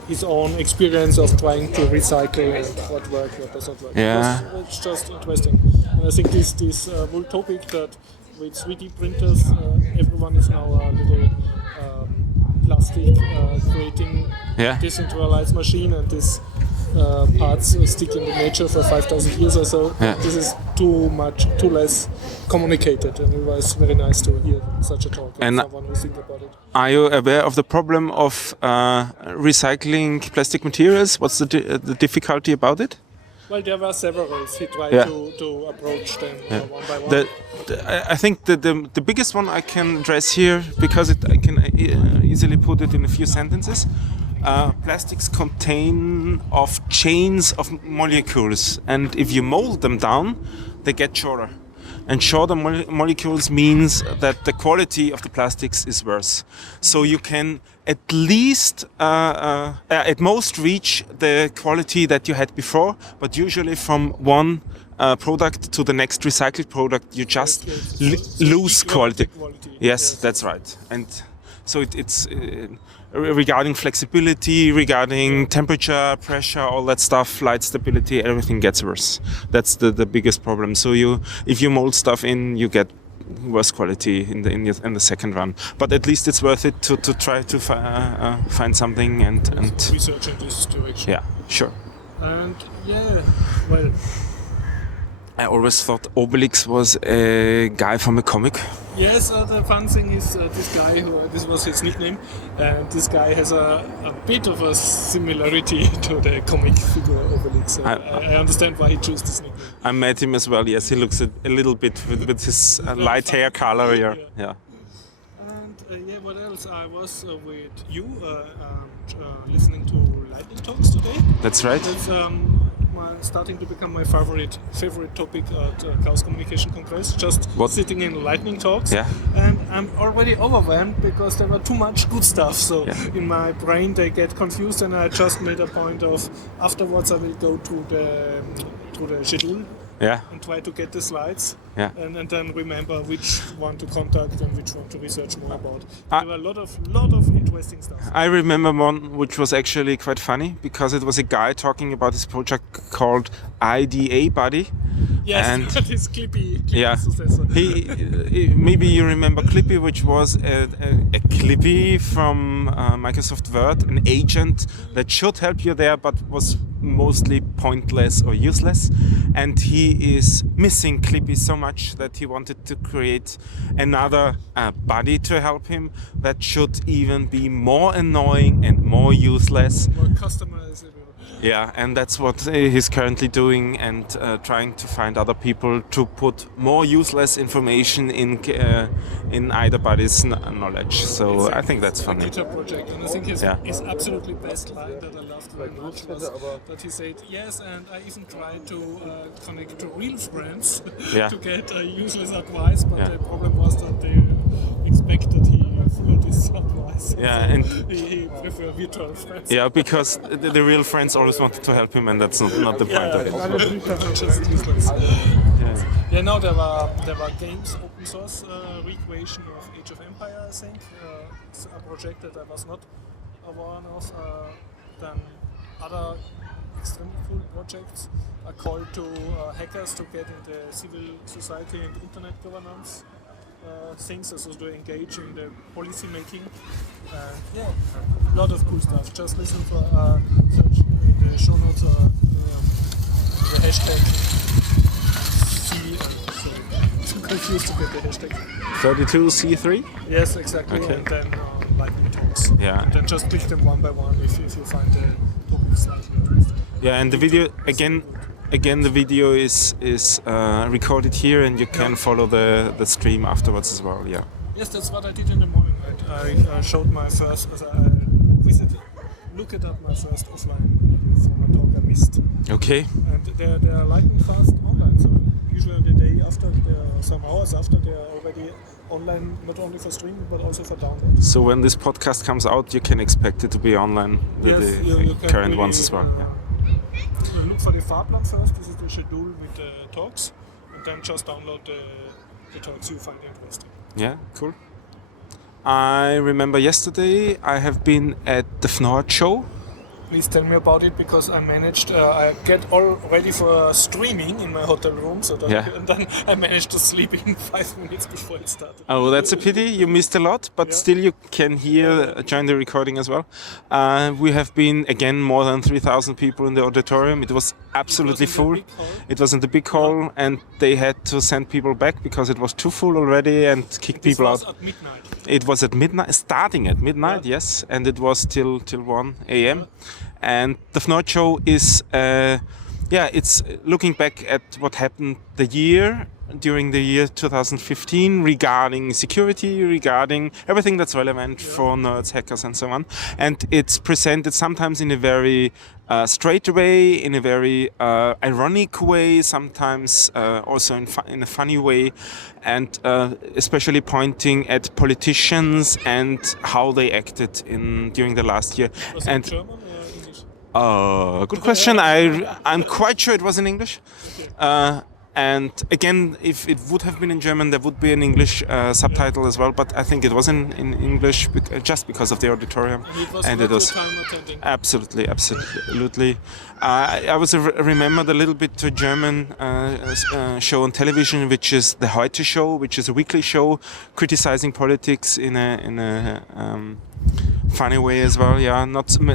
his own experience of trying to recycle and what works, what doesn't work. Yeah. It's just interesting. And I think this whole topic that with 3D printers, everyone is now a little plastic creating decentralized machine, and this parts stick in the nature for 5,000 years or so. Yeah. This is too less communicated, and it was very nice to hear such a talk And someone who thinks about it. Are you aware of the problem of recycling plastic materials? What's the difficulty about it? Well, there were several ways he tried to approach them one by one. I think the biggest one I can address here, because I can easily put it in a few sentences. Plastics contain of chains of molecules, and if you mold them down, they get shorter. And shorter molecules means that the quality of the plastics is worse. So you can at least, at most, reach the quality that you had before, but usually from one product to the next recycled product, you just lose quality. Yes, that's right. And so it's regarding flexibility, regarding temperature, pressure, all that stuff, light stability, everything gets worse. That's the biggest problem. So if you mold stuff in, you get worse quality in the second run. But at least it's worth it to try to find something and research in this direction. Yeah, sure. And well, I always thought Obelix was a guy from a comic. Yes, the fun thing is this guy, this was his nickname, and this guy has a bit of a similarity to the comic figure Obelix. So I understand why he chose this nickname. I met him as well, yes, he looks a little bit with his light hair color here. Yeah. And what else? I was with you listening to lightning talks today. That's right. That's starting to become my favorite topic at Chaos Communication Congress, just sitting in lightning talks. Yeah. And I'm already overwhelmed because there were too much good stuff, so in my brain they get confused, and I just made a point of afterwards I will go to the schedule and try to get the slides and then remember which one to contact and which one to research more about. There were a lot of interesting stuff. I remember one which was actually quite funny because it was a guy talking about his project called IDA Buddy. Yes, and his Clippy successor. Maybe you remember Clippy, which was a Clippy from Microsoft Word, an agent that should help you there, but was mostly pointless or useless. And he is missing Clippy so much that he wanted to create another buddy to help him that should even be more annoying and more useless. More customizable. Yeah, and that's what he's currently doing, and trying to find other people to put more useless information in either buddy's knowledge. So I think that's funny. It's a GitHub project, and I think his absolutely best line that I loved very much was that he said, yes, and I even tried to connect to real friends to get useless advice, but the problem was that they expected he followed this advice. Yeah, and he preferred virtual friends. Yeah, because the real friends always wanted to help him, and that's not the point of it. Now there were games, open source recreation of Age of Empire, I think. It's a project that I was not aware of. Then other extremely cool projects are called to hackers to get into civil society and internet governance things, also to engage in the policy making. A lot of cool stuff. Just listen for search in the show notes the hashtag C. too confused to get the hashtag. 32C3? Yes, exactly. Okay. And then lightning talks. Yeah. And then just click them one by one if you find the topic slightly interesting. Yeah, and the video again the video is recorded here, and you can follow the stream afterwards as well. Yeah. Yes, that's what I did in the morning. I showed my first, looked at my first offline meeting from a talk I missed. Okay. And they're lightning fast online. So usually the day after, some hours after, they're already online, not only for streaming but also for download. So when this podcast comes out, you can expect it to be online. The you can current really, ones as well. Yeah. Look for the Fahrplan first. This is the schedule with the talks, and then just download the talks you find interesting. Yeah, cool. I remember yesterday I have been at the FNORD show. Please tell me about it, because I managed, I get all ready for streaming in my hotel room, so that, Yeah. and then I managed to sleep in 5 minutes before it started. Oh, that's a pity. You missed a lot, but Yeah. still you can join the recording as well. We have been, again, more than 3,000 people in the auditorium. It was absolutely in the full. big hall? It was in the big hall, and they had to send people back because it was too full already and kick This people was out. at midnight. It was at midnight, starting at midnight, Yeah. yes, and it was till 1 a.m. And the FNORD show is, it's looking back at what happened during the year 2015 regarding security, regarding everything that's relevant for nerds, hackers, and so on. And it's presented sometimes in a very straight way, in a very ironic way, sometimes also in a funny way, and especially pointing at politicians and how they acted during the last year. Was And it German or English? good question. I'm quite sure it was in English. And again, if it would have been in German, there would be an English subtitle as well. But I think it was in English just because of the auditorium. And it was time attending. Absolutely. I was remembered a little bit to a German show on television, which is the Heute Show, which is a weekly show criticizing politics in a funny way as well. Yeah,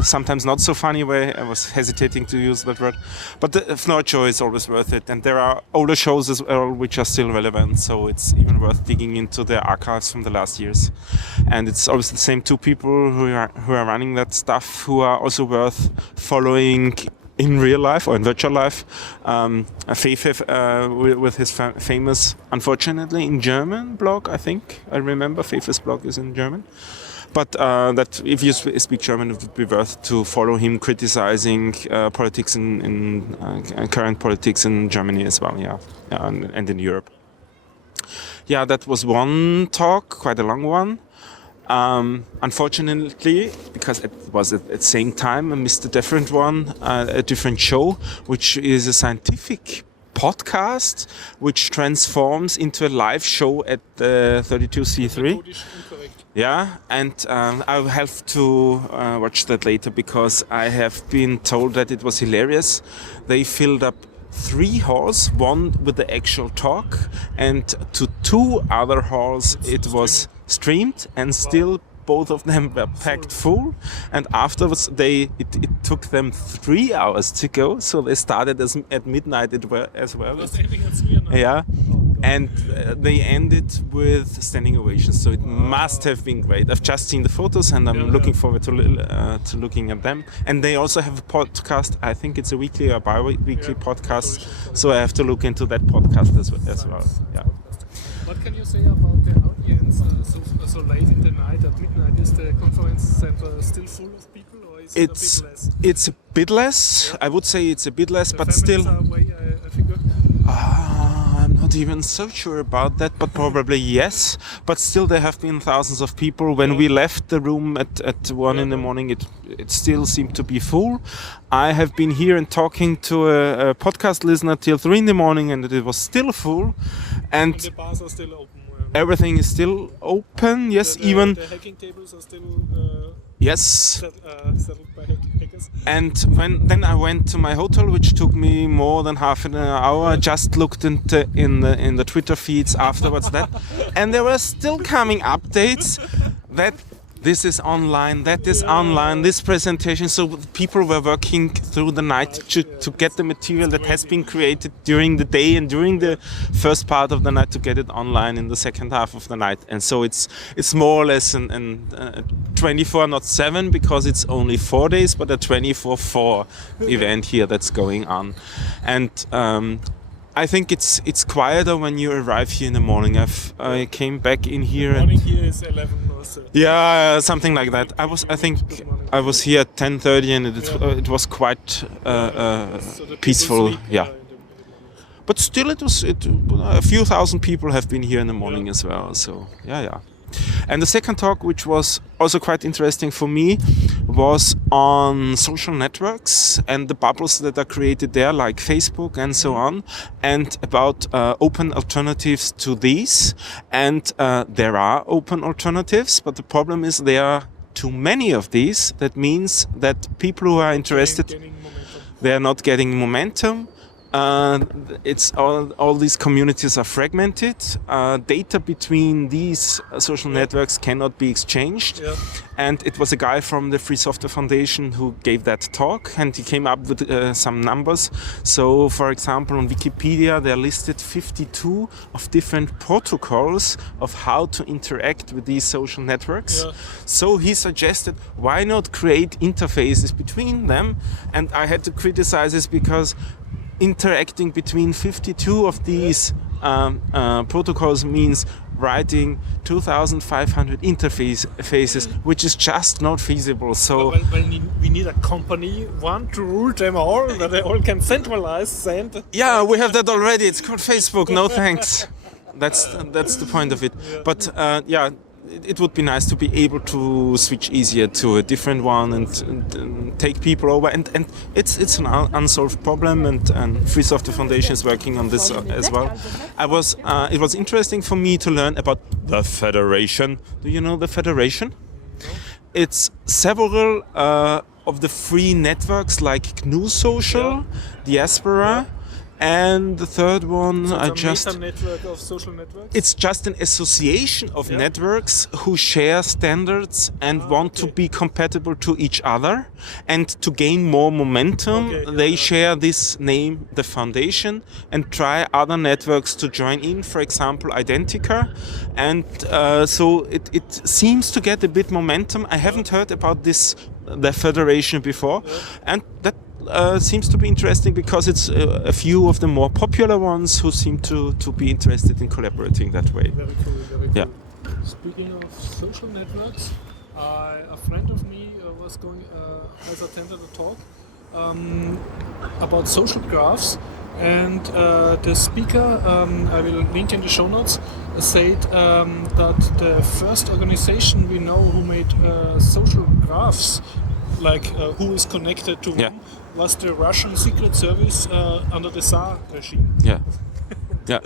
sometimes not so funny way. I was hesitating to use that word, but the FNORD show is always worth it, and there are older shows as well which are still relevant. So it's even worth digging into the archives from the last years. And it's always the same two people who are running that stuff, who are also worth following in real life or in virtual life. Fefe with his famous, unfortunately in German blog, I think I remember Fefe's blog is in German. But that if you speak German, it would be worth to follow him criticizing politics in current politics in Germany as well, and in Europe. Yeah, that was one talk, quite a long one. Unfortunately, because it was at the same time, I missed a different one, a different show, which is a scientific podcast, which transforms into a live show at the 32C3. Yeah, and I will have to watch that later, because I have been told that it was hilarious. They filled up 3 halls, one with the actual talk, and to 2 other halls it was streamed, and still both of them were packed full. And afterwards it took them 3 hours to go, so they started at midnight as well. Yeah. And they ended with standing ovations, so it must have been great. I've just seen the photos, and I'm looking forward to looking at them. And they also have a podcast. I think it's a weekly or bi-weekly podcast, so I have to look into that podcast as well. Yeah. What can you say about the audience so late in the night at midnight? Is the conference center still full of people, or is it a bit less? It's a bit less. Yeah. I would say it's a bit less, but still. I figure. I'm not even so sure about that, but probably yes. But still, there have been thousands of people. When we left the room at 1 in the morning, it still seemed to be full. I have been here and talking to a podcast listener till 3 in the morning, and it was still full. And the bars are still open. Everything is still open. Yes, even the hacking tables are still. Yes. Settled by hackers. And then I went to my hotel, which took me more than half an hour. I just looked in the Twitter feeds afterwards, and there were still coming updates that this is online, that is online, this presentation. So people were working through the night to get the material that has been created during the day and during the first part of the night to get it online in the second half of the night. And so it's more or less an 24, not 7, because it's only 4 days, but a 24/4 event here that's going on. And I think it's quieter when you arrive here in the morning. I came back in here. Morning here is 11 or so. Yeah, something like that. I think I was here at 10:30, and it was quite So the people peaceful. sleep, Yeah, in the morning. but still, a few thousand people have been here in the morning as well. So yeah. And the second talk, which was also quite interesting for me, was on social networks and the bubbles that are created there, like Facebook and so on, and about open alternatives to these. And there are open alternatives, but the problem is there are too many of these. That means that people who are interested, Gaining momentum. they are not getting momentum. It's all these communities are fragmented. Data between these social networks cannot be exchanged. Yeah. And it was a guy from the Free Software Foundation who gave that talk, and he came up with some numbers. So, for example, on Wikipedia, there are listed 52 of different protocols of how to interact with these social networks. Yeah. So he suggested, why not create interfaces between them? And I had to criticize this because interacting between 52 of these protocols means writing 2,500 interfaces, which is just not feasible. So Well, we need a company, one to rule them all, that they all can send. yeah, we have that already. It's called Facebook. No thanks. That's the point of it. But it would be nice to be able to switch easier to a different one and take people over. And it's an unsolved problem, and Free Software Foundation is working on this as well. It was interesting for me to learn about the Federation. Do you know the Federation? It's several of the free networks like GNU Social, Diaspora, and the third one It's a network of social networks. It's just an association of networks who share standards and want to be compatible to each other, and to gain more momentum, they share this name, the foundation, and try other networks to join in, for example, Identica. And so it seems to get a bit momentum. I haven't heard about the federation before, and that seems to be interesting because it's a few of the more popular ones who seem to be interested in collaborating that way. Very cool, very cool. Yeah. Speaking of social networks, a friend of me has attended a talk about social graphs, and the speaker, I will link in the show notes, said that the first organization we know who made social graphs, like who is connected to whom, was the Russian Secret Service under the Tsar regime. Yeah. Yeah.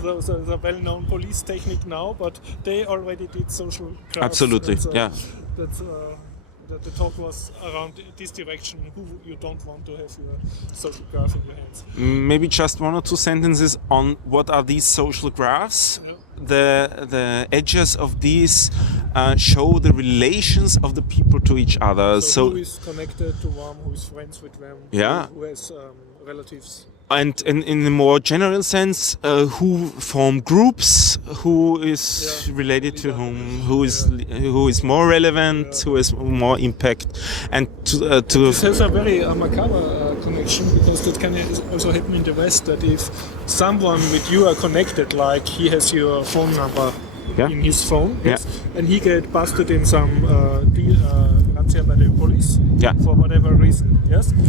So it's a well-known police technique now, but they already did social graphs. Absolutely, yeah. The talk was around this direction, who you don't want to have your social graph in your hands. Maybe just one or two sentences on what are these social graphs. Yeah. The edges of these show the relations of the people to each other. So who is connected to whom, who is friends with them, who has relatives. And in a more general sense, who form groups, who is related to whom, who is more relevant, who has more impact, and This has a very macabre connection, because that can also happen in the West, that if someone with you are connected, like he has your phone number in his phone, and he get busted in some razzia by the police for whatever reason,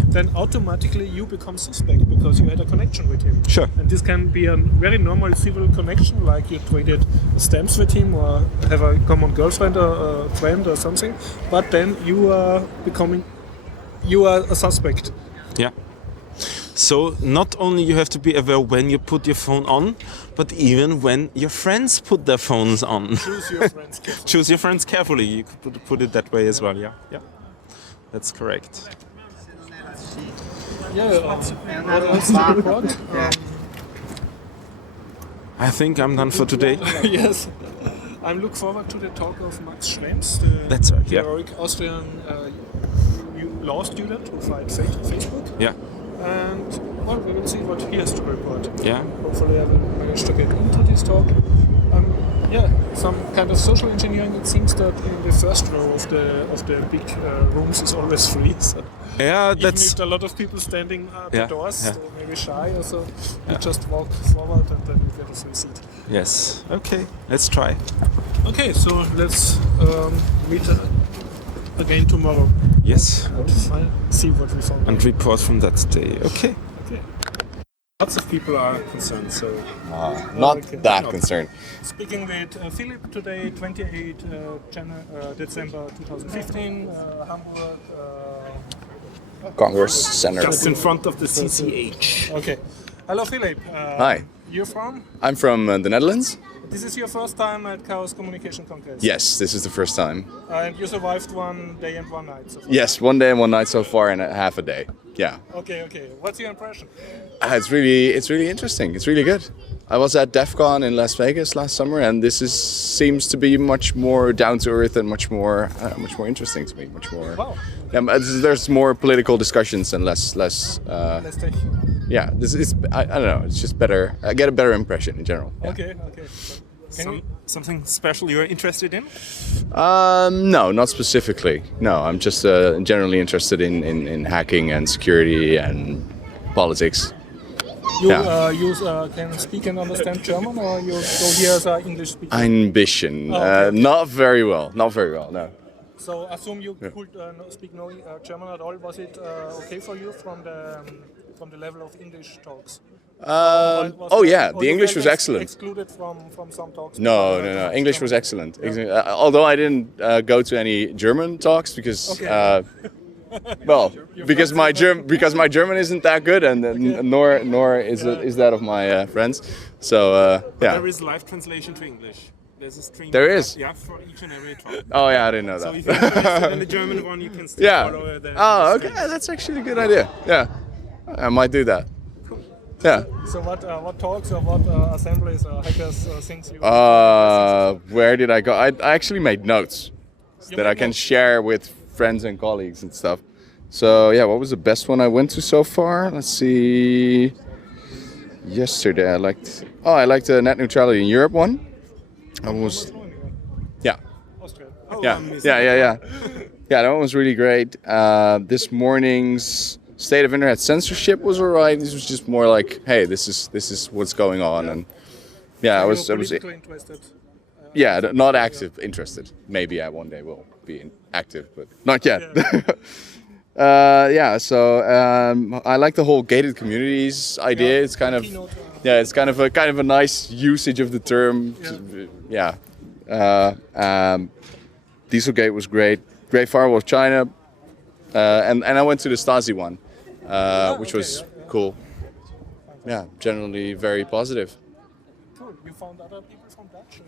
then automatically you become suspect because you had a connection with him. Sure. And this can be a very normal civil connection, like you traded stamps with him or have a common girlfriend or a friend or something, but then you are a suspect. Yeah. So not only you have to be aware when you put your phone on, but even when your friends put their phones on. Choose your friends carefully. Choose your friends carefully. You could put it that way as well. Yeah. That's correct. What else to report? I think I'm done for today. Yes. I'm looking forward to the talk of Max Schrems, That's right, yeah. heroic Austrian law student who fights Facebook. Yeah. And well, we will see what he has to report. Yeah. Hopefully, I will manage to get into this talk. Some kind of social engineering. It seems that in the first row of the big rooms is always free. So Yeah, even that's if a lot of people standing at the doors, yeah. they may be shy or so, you just walk forward and then you get a free seat. yes. Okay, let's try. Okay, so let's meet again tomorrow. Yes. And see what we found. And report from that day. Okay. Okay. Lots of people are concerned, so Not okay. that No. concerned. Speaking with Philip today, 28 December 2015, Hamburg. Congress Center. Just in front of the CCH. Okay. Hello, Philip. Hi. You're from? I'm from the Netherlands. This is your first time at Chaos Communication Congress. Yes, this is the first time. And you survived 1 day and 1 night so far. Yes, 1 day and 1 night so far, and half a day. Yeah, Okay. What's your impression? it's really interesting. It's really good. I was at DEF CON in Las Vegas last summer, and this seems to be much more down to earth and much more interesting to me. Much more. Wow. There's more political discussions and less. Let's take. Yeah, this is. I don't know. It's just better. I get a better impression in general. Yeah. Okay. Something special you're interested in? No, not specifically. No, I'm just generally interested in hacking and security and politics. You Yeah. can speak and understand German, or you go here as an English speaker? Ambition. okay. Not very well. Not very well. No. So assume you could speak no German at all. Was it okay for you from the level of English talks? Oh yeah, Or the you English felt was excellent. Excluded from some talks. No. English was excellent. Although I didn't go to any German talks because, Okay. because my German isn't that good, and nor is that of my friends. So There yeah. is live translation to English. There's a stream. There is? Yeah, for each and every talk. Oh yeah, I didn't know So that. if you're interested in the German one, you can still Yeah. follow the. Oh, okay. That's actually a good idea. Yeah, I might do that. Yeah. So what talks or what assemblies or hackers things you? Where did I go? I actually made notes You that made I can notes? share with friends and colleagues and stuff. So yeah, what was the best one I went to so far? Let's see. Yesterday I liked the net neutrality in Europe one. I was yeah. Austria. Yeah, yeah. That one was really great. This morning's state of internet censorship was alright. This was just more like, hey, this is what's going on, and yeah, I was politically interested. not active, interested. Maybe I one day will be active, but not yet. So I like the whole gated communities idea. It's kind of Keynote, it's kind of a nice usage of the term. Yeah. Dieselgate was great. Great Firewall of China, and I went to the Stasi one, which was cool. Yeah, generally very positive. Cool. You found other people from Dutch?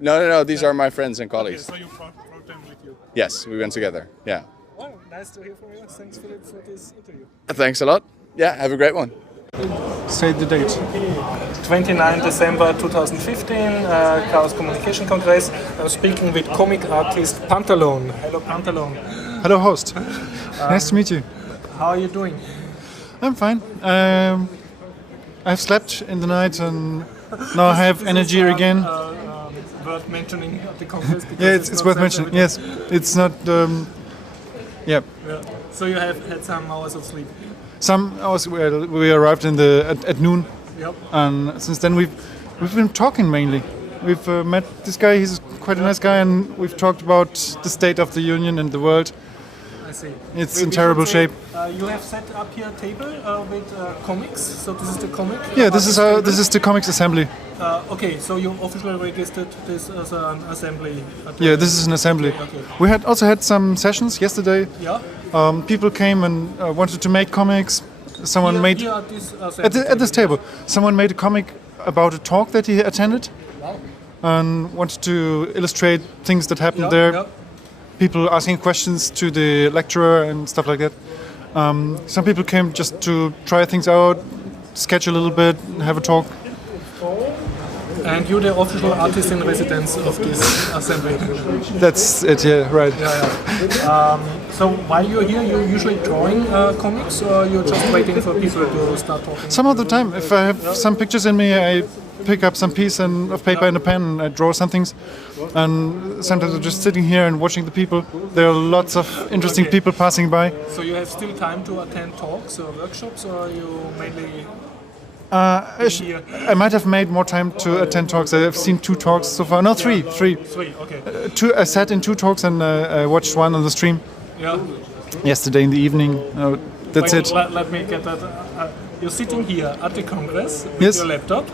No. These are my friends and Okay, colleagues. so you brought them with you. Yes, we went together. Yeah. Well, nice to hear from you. Thanks, Philip, for this interview. Thanks a lot. Yeah, have a great one. Say the date. 29 December 2015, Chaos Communication Congress. I'm speaking with comic artist Pantalone. Hello, Pantalone. Hello, host. Nice to meet you. How are you doing? I'm fine. I've slept in the night and now I have energy again. Worth mentioning at the congress. Because Yeah, it's not worth said mentioning. every- Yes, it's not. Yeah, Yeah. So you have had some hours of sleep. some hours we arrived at noon, Yep. and since then we've been talking mainly. We've met this guy. He's quite a nice guy, and we've talked about the state of the union and the world. I see. It's We in should terrible say, shape. You have set up here a table with comics. So this is the comic. Yeah, this is the comics assembly. Okay, so you officially registered this as an assembly. Yeah, this is an assembly. Okay. We had also had some sessions yesterday. Yeah. People came and wanted to make comics. Someone made Here at this assembly at this table. Someone made a comic about a talk that he attended Wow. and wanted to illustrate things that happened Yeah, there. yeah. People asking questions to the lecturer and stuff like that. Some people came just to try things out, sketch a little bit, have a talk. And you're the official artist in residence of this assembly. That's it. Yeah, right. So while you're here, you're usually drawing comics, or you're just waiting for people to start talking? Some of the time, if I have some pictures in me, I pick up some piece of paper and a pen and I draw some things. And sometimes I'm just sitting here and watching the people. There are lots of interesting people passing by. So you have still time to attend talks or workshops, or you mainly here? I might have made more time to attend talks. I've seen 2 talks so far. No, three. Three, okay. I sat in 2 talks and I watched one on the stream Yeah. yesterday in the evening. That's Wait, it. Let me get that. You're sitting here at the Congress with Yes. your laptop,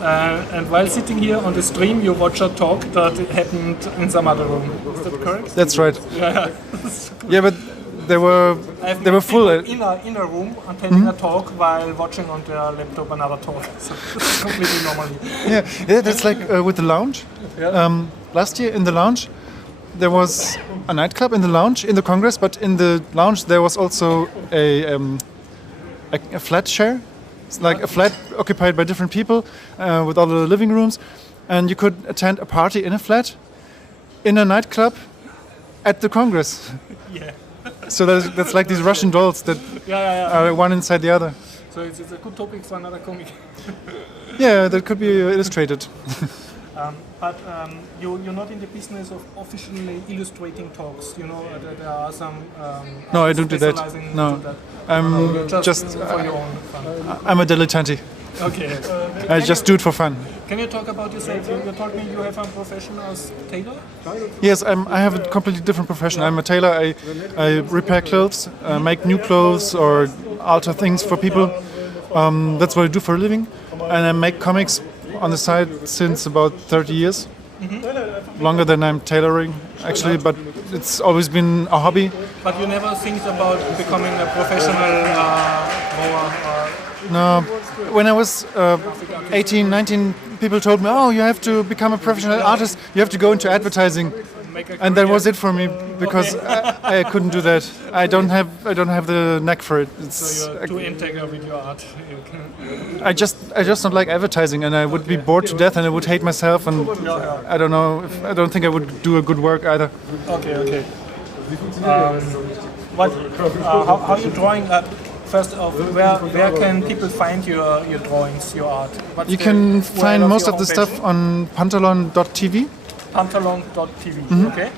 and while sitting here on the stream, you watch a talk that happened in some other room. Is that correct? That's right. Yeah. Yeah, but they were full. People in a room attending a talk while watching on their laptop another talk. So it's completely normal. Yeah, that's like with the lounge. Last year in the lounge, there was a nightclub in the lounge in the Congress, but in the lounge there was also a flat share. It's like a flat occupied by different people with all the living rooms, and you could attend a party in a flat, in a nightclub, at the Congress. Yeah. So that's like these Russian dolls that are one inside the other. So it's a good topic for another comic. Yeah, that could be illustrated. But you're not in the business of officially illustrating talks. You know, there are some. No, I don't do that. specializing No. to that. I'm just for your own fun. I'm a dilettante. Okay. I just do it for fun. Can you talk about yourself? You told me you have a profession as tailor. Yes, I have a completely different profession. I'm a tailor. I repair clothes, make new clothes, or alter things for people. That's what I do for a living. And I make comics on the side since about 30 years. Longer than I'm tailoring, actually, but it's always been a hobby. But you never think about becoming a professional drawer? No, when I was 18, 19, people told me, "Oh, you have to become a professional artist. You have to go into advertising." And that was it for me because I couldn't do that. I don't have the knack for it. So you're too integral with your art. You can... I just don't like advertising, and I would be bored to death, and I would hate myself, and I don't know. I don't think I would do a good work either. Okay. How are you drawing? First off, where can people find your drawings, your art? You can find most of the stuff on pantalon.tv. Pantalon.tv, okay.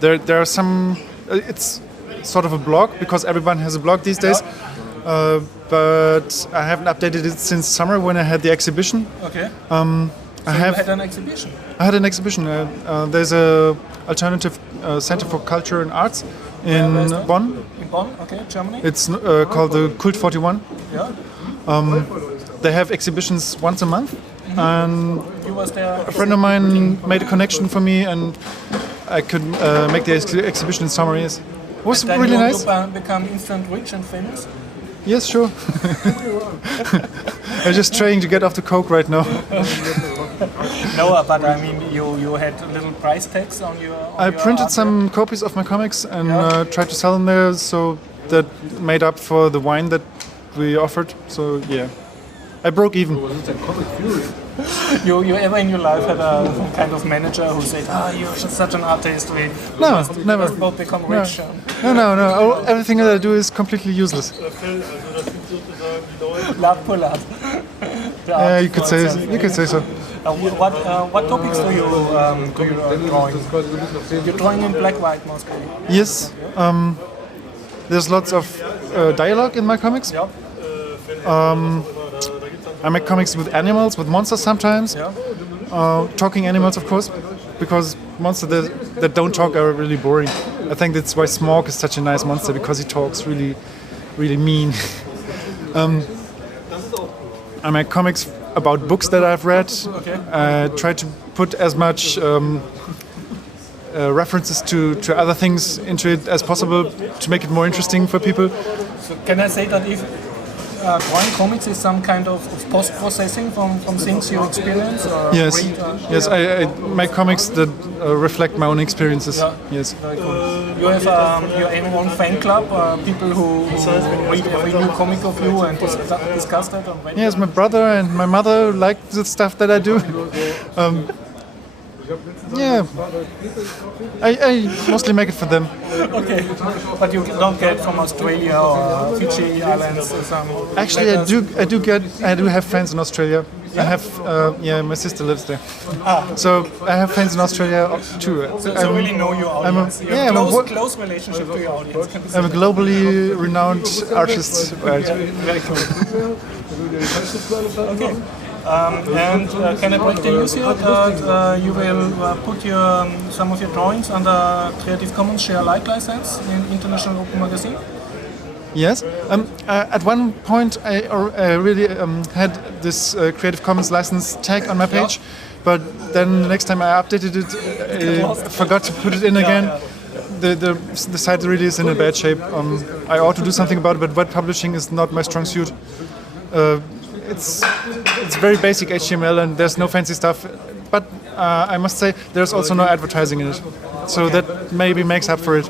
There are some. It's sort of a blog because everyone has a blog these days. But I haven't updated it since summer when I had the exhibition. Okay. I had an exhibition. I had an exhibition. There's a alternative center for culture and arts in Bonn. In Bonn, okay, Germany. It's called the Kult 41. Yeah. They have exhibitions once a month. And You was there. a friend of mine made a connection for me, and I could make the exhibition in summer. Yes, it was Then really you nice. become instant rich and famous. Yes, sure. I'm just trying to get off the coke right now. No, but I mean, you had little price tags on your. I printed some copies of my comics and tried to sell them there, so that made up for the wine that we offered. So yeah, I broke even. You ever in your life had some kind of manager who said, you're just such an artist, No, never. must both become rich. No. Everything that I do is completely useless. Love pull out. Yeah, you could say so. What topics do you drawing? You're drawing in black white mostly. Yes. There's lots of dialogue in my comics. Yeah. I make comics with animals, with monsters sometimes. Yeah. Talking animals, of course, because monsters that don't talk are really boring. I think that's why Smaug is such a nice monster, because he talks really, really mean. I make comics about books that I've read. Okay. I try to put as much references to other things into it as possible to make it more interesting for people. So can I say that if drawing comics is some kind of post-processing from things you experience? Or Yes, read, yes. I make comics that reflect my own experiences. Yeah. Yes. Very cool. you have your own fan club, people who read every new comic of you and discuss that on Reddit? Yes, my brother and my mother like the stuff that I do. Yeah, I mostly make it for them. Okay, but you don't get from Australia or Fiji Islands or some. Actually, I do have friends in Australia. I have, my sister lives there. So I have friends in Australia too. So really know your audience. You have a close relationship to your audience. I'm a globally renowned artist. Right. Very cool. Okay. And can I break the news here that you will put some of your drawings under Creative Commons Share Alike license in International Open Magazine? Yes. At one point, I really had this Creative Commons license tag on my page, but then the next time I updated it, I forgot to put it in again. The site really is in a bad shape. I ought to do something about it, but web publishing is not my strong suit. It's very basic HTML and there's no fancy stuff. But I must say there's also no advertising in it, so that maybe makes up for it.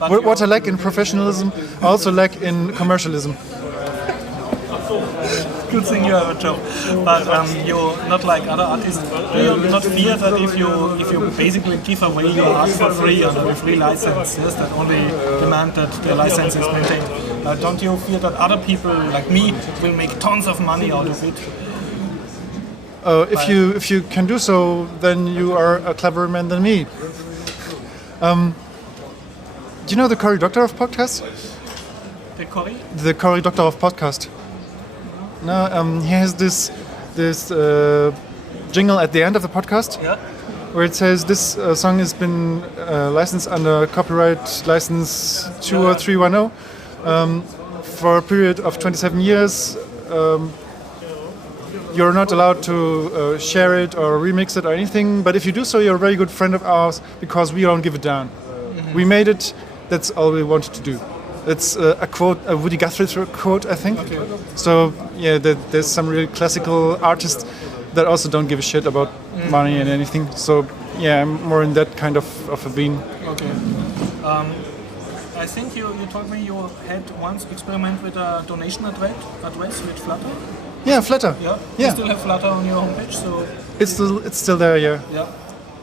What I lack in professionalism, I also lack in commercialism. Good thing you have a job, but you're not like other artists. Do you not fear that if you basically give away your art for free under a free license, yes, that only demand that the license is maintained? Don't you fear that other people like me will make tons of money out of it? If you can do so, then you are a cleverer man than me. Do you know the Cory Doctorow podcast? The Cory? The Cory Doctorow podcast. No, he has this jingle at the end of the podcast, where it says this song has been licensed under copyright license 20310 for a period of 27 years. You're not allowed to share it or remix it or anything, but if you do so, you're a very good friend of ours because we don't give it down. Mm-hmm. We made it. That's all we wanted to do. It's a quote, a Woody Guthrie quote, I think. Okay. So yeah, there's some real classical artists that also don't give a shit about money and anything. So yeah, I'm more in that kind of a vein. Okay. I think you told me you had once experiment with a donation address with Flutter. Yeah, Flutter. Yeah. Yeah. You still have Flutter on your homepage, so. It's still there, yeah. Yeah.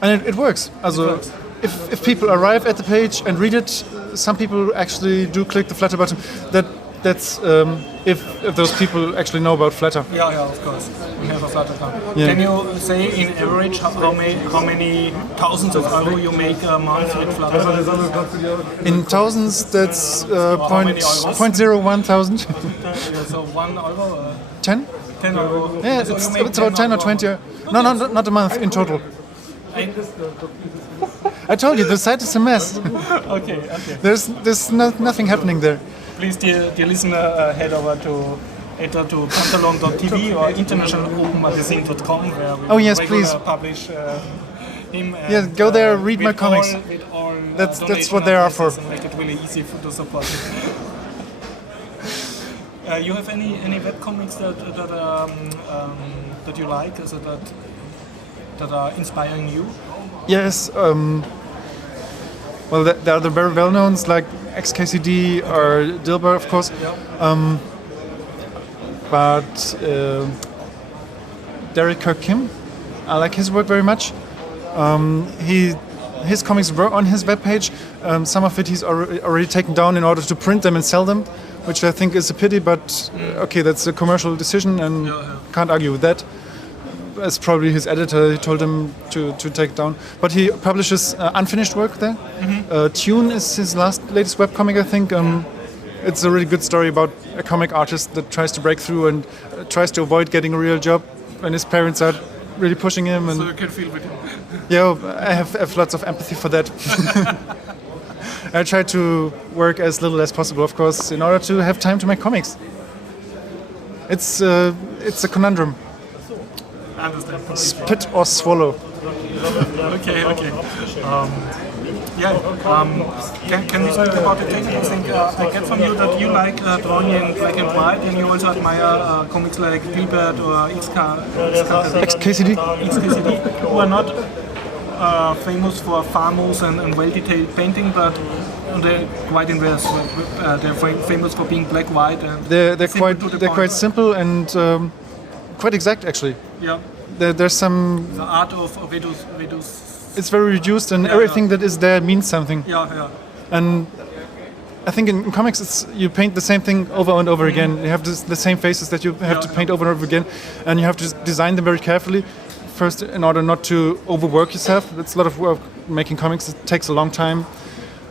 And it works. Also, it works. If people arrive at the page and read it, some people actually do click the Flutter button. That's if those people actually know about Flutter. Yeah, of course. We have a Flutter account. Yeah. Can you say in average how many thousands of euro you make a month with Flutter? In thousands, that's 0.01 thousand. So 1 euro? 10? 10 euro. Yeah, so it's about 10 or 20. No, not a month in total. I told you, the site is a mess. Okay. There's nothing happening there. Please, dear listener, head over to pantalon.tv or internationalopenmagazine.com where we please publish him. Yeah, go there, read my comics. That's what they are for. And make it really easy to support it. You have any webcomics that you like, so that are inspiring you? Yes. Well, there are the very well-knowns like XKCD or Dilber, of course. Yeah. But Derek Kirk Kim, I like his work very much. His comics were on his webpage. Some of it he's already taken down in order to print them and sell them, which I think is a pity. But okay, that's a commercial decision, and can't argue with that. As probably his editor, he told him to take down. But he publishes unfinished work there. Mm-hmm. Tune is his latest webcomic, I think. It's a really good story about a comic artist that tries to break through and tries to avoid getting a real job, and his parents are really pushing him. And so you can feel with him. Yeah, I have lots of empathy for that. I try to work as little as possible, of course, in order to have time to make comics. It's a conundrum. I understand. Spit or swallow. Okay. Can we speak about the technical thing? I get from you that you like drawing in black and white, and you also admire comics like Dilbert or XKCD, who are not famous for famous and well-detailed painting, but they're quite inverse. They're famous for being black-white and They're simple quite to the they're point. quite simple and quite exact actually. Yeah, There's some. the art of Vedus. It's very reduced and everything that is there means something. Yeah. And I think in comics, you paint the same thing over and over again. You have the same faces that you have to paint over and over again, and you have to design them very carefully. First, in order not to overwork yourself. It's a lot of work making comics. It takes a long time.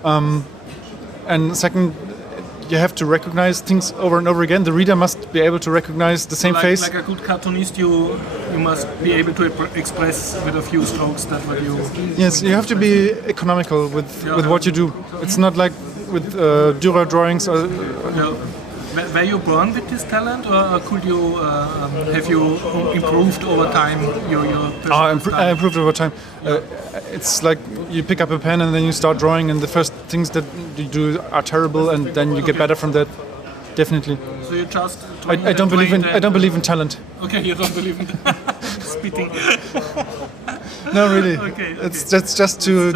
And second, you have to recognize things over and over again. The reader must be able to recognize the same face. Like a good cartoonist, you must be able to express with a few strokes that what you. Yes, you have to be economical with what you do. It's not like with Dürer drawings. Yeah. Were you born with this talent, or could you have you improved over time your I style? improved over time. It's like you pick up a pen and then you start drawing, and the first things that you do are terrible, and then you get better from that. Definitely. So you just. I don't believe in. I don't believe in talent. Okay, you don't believe in spitting. No, really. Okay. That's just to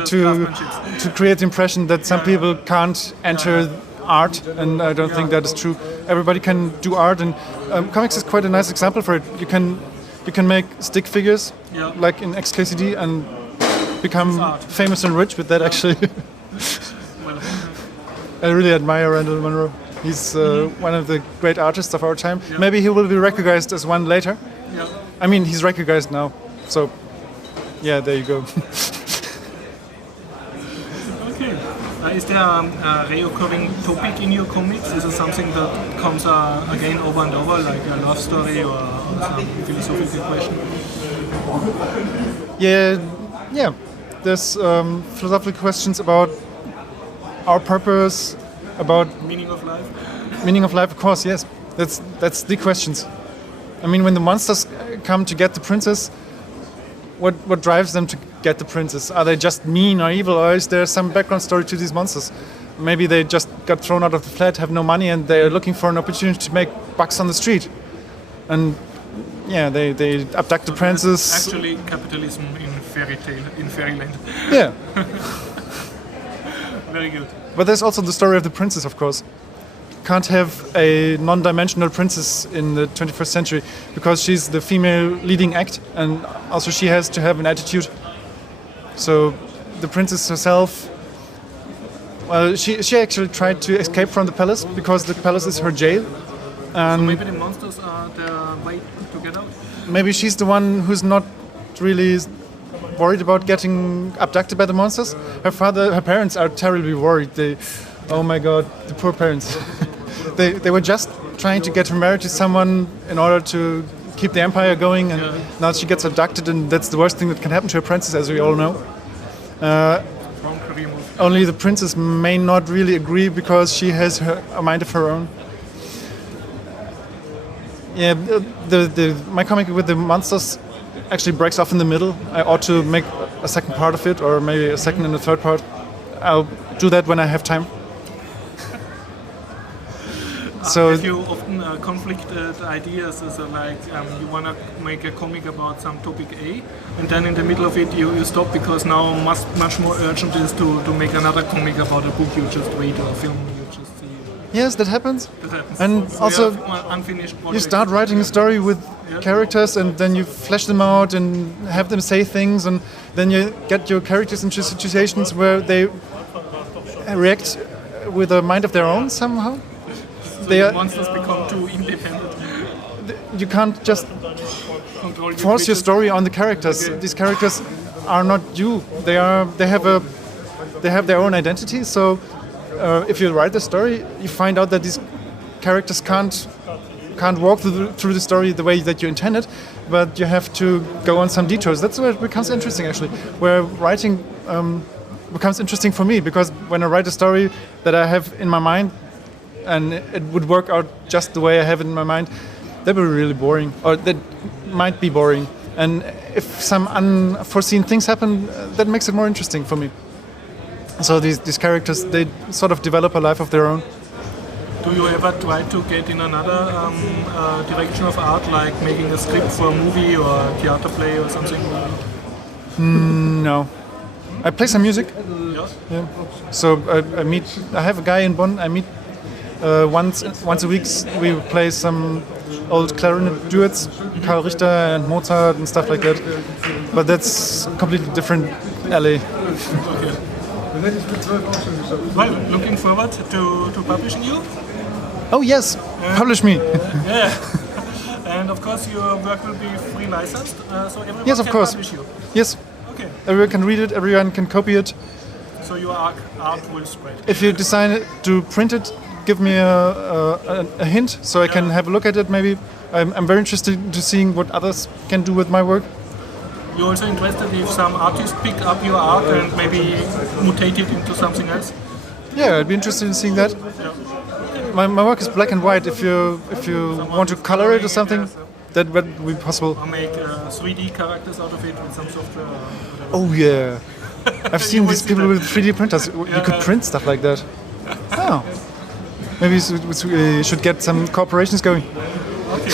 create the impression that some people can't enter art, and I don't think that is true. Everybody can do art, and comics is quite a nice example for it. You can make stick figures, like in XKCD, and become famous and rich with that. Actually, I really admire Randall Munro. He's one of the great artists of our time. Maybe he will be recognized as one later. Yeah. I mean, he's recognized now. So, yeah, there you go. Okay. Is there a recurring topic in your comics? Is it something that comes again over and over, like a love story or some philosophical question? Yeah. There's philosophical questions about our purpose, about Meaning of life? meaning of life. Of course, yes. That's the questions. I mean, when the monsters come to get the princess, what drives them to get the princess? Are they just mean or evil, or is there some background story to these monsters? Maybe they just got thrown out of the flat, have no money, and they're looking for an opportunity to make bucks on the street. And yeah, they abduct the princess. Actually, capitalism in fairyland. Yeah, Very good. but there's also the story of the princess, of course. Can't have a non-dimensional princess in the 21st century because she's the female leading act, and also she has to have an attitude. So the princess herself, well, she actually tried to escape from the palace because the palace is her jail. And Maybe the monsters are the way to get out. maybe she's the one who's not really worried about getting abducted by the monsters. Her parents are terribly worried. Oh my God, the poor parents. they were just trying to get her married to someone in order to keep the empire going, and now she gets abducted, and that's the worst thing that can happen to a princess, as we all know. Wrong career move. Only the princess may not really agree because she has a mind of her own. Yeah, my comic with the monsters actually breaks off in the middle. I ought to make a second part of it, or maybe a second and a third part. I'll do that when I have time. So Have you often conflicted ideas? So like you want to make a comic about some topic A, and then in the middle of it you stop because now much more urgent is to make another comic about a book you just read or a film you just see. yes, that happens. That happens. And So also, you have unfinished You projects. start writing a story with characters, and then you flesh them out and have them say things, and then you get your characters into situations where they react with a mind of their own somehow. So they the are- monsters become too independent. You can't just Control force your creatures. story on the characters. Okay. These characters are not you. They have their own identity. So if you write the story, you find out that these characters can't walk through the story the way that you intended, but you have to go on some detours. That's where it becomes interesting, actually. Where writing becomes interesting for me, because when I write a story that I have in my mind, and it would work out just the way I have it in my mind, that would be really boring, or that might be boring. And if some unforeseen things happen, that makes it more interesting for me. So these characters, they sort of develop a life of their own. Do you ever try to get in another direction of art, like making a script for a movie or a theater play or something? No, I play some music. Yes. Yeah. So I have a guy in Bonn. I meet once a week. We play some old clarinet duets, Karl Richter and Mozart and stuff like that. But that's completely different alley. Well, looking forward to publishing you. Oh yes, publish me. Yeah. And of course your work will be free licensed, so everyone Yes, of can course. publish you. Yes, Okay. everyone can read it. Everyone can copy it. So your art will spread. If you decide to print it, give me a hint so I can have a look at it. Maybe I'm very interested to seeing what others can do with my work. You're also interested if some artists pick up your art and maybe mutate it into something else? Yeah, I'd be interested in seeing that. My work is black and white. If you want to color it or something, that would be possible. Or make 3D characters out of it with some software. Or whatever. Oh yeah, I've seen will these see people that. with 3D printers. You could print stuff like that. Oh, maybe we should get some corporations going. Okay.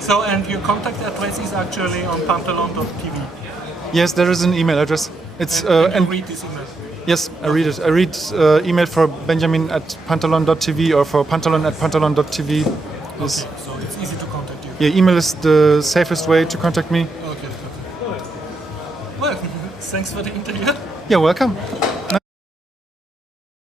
So, and your contact address is actually on pantalon.tv. Yes, there is an email address. It's And you read this email. yes, I read it. I read email for Benjamin at pantalon.tv or for pantalon at pantalon.tv. Yes. Okay, so it's easy to contact you. Yeah, email is the safest way to contact me. Okay. Well, thanks for the interview. Yeah, welcome.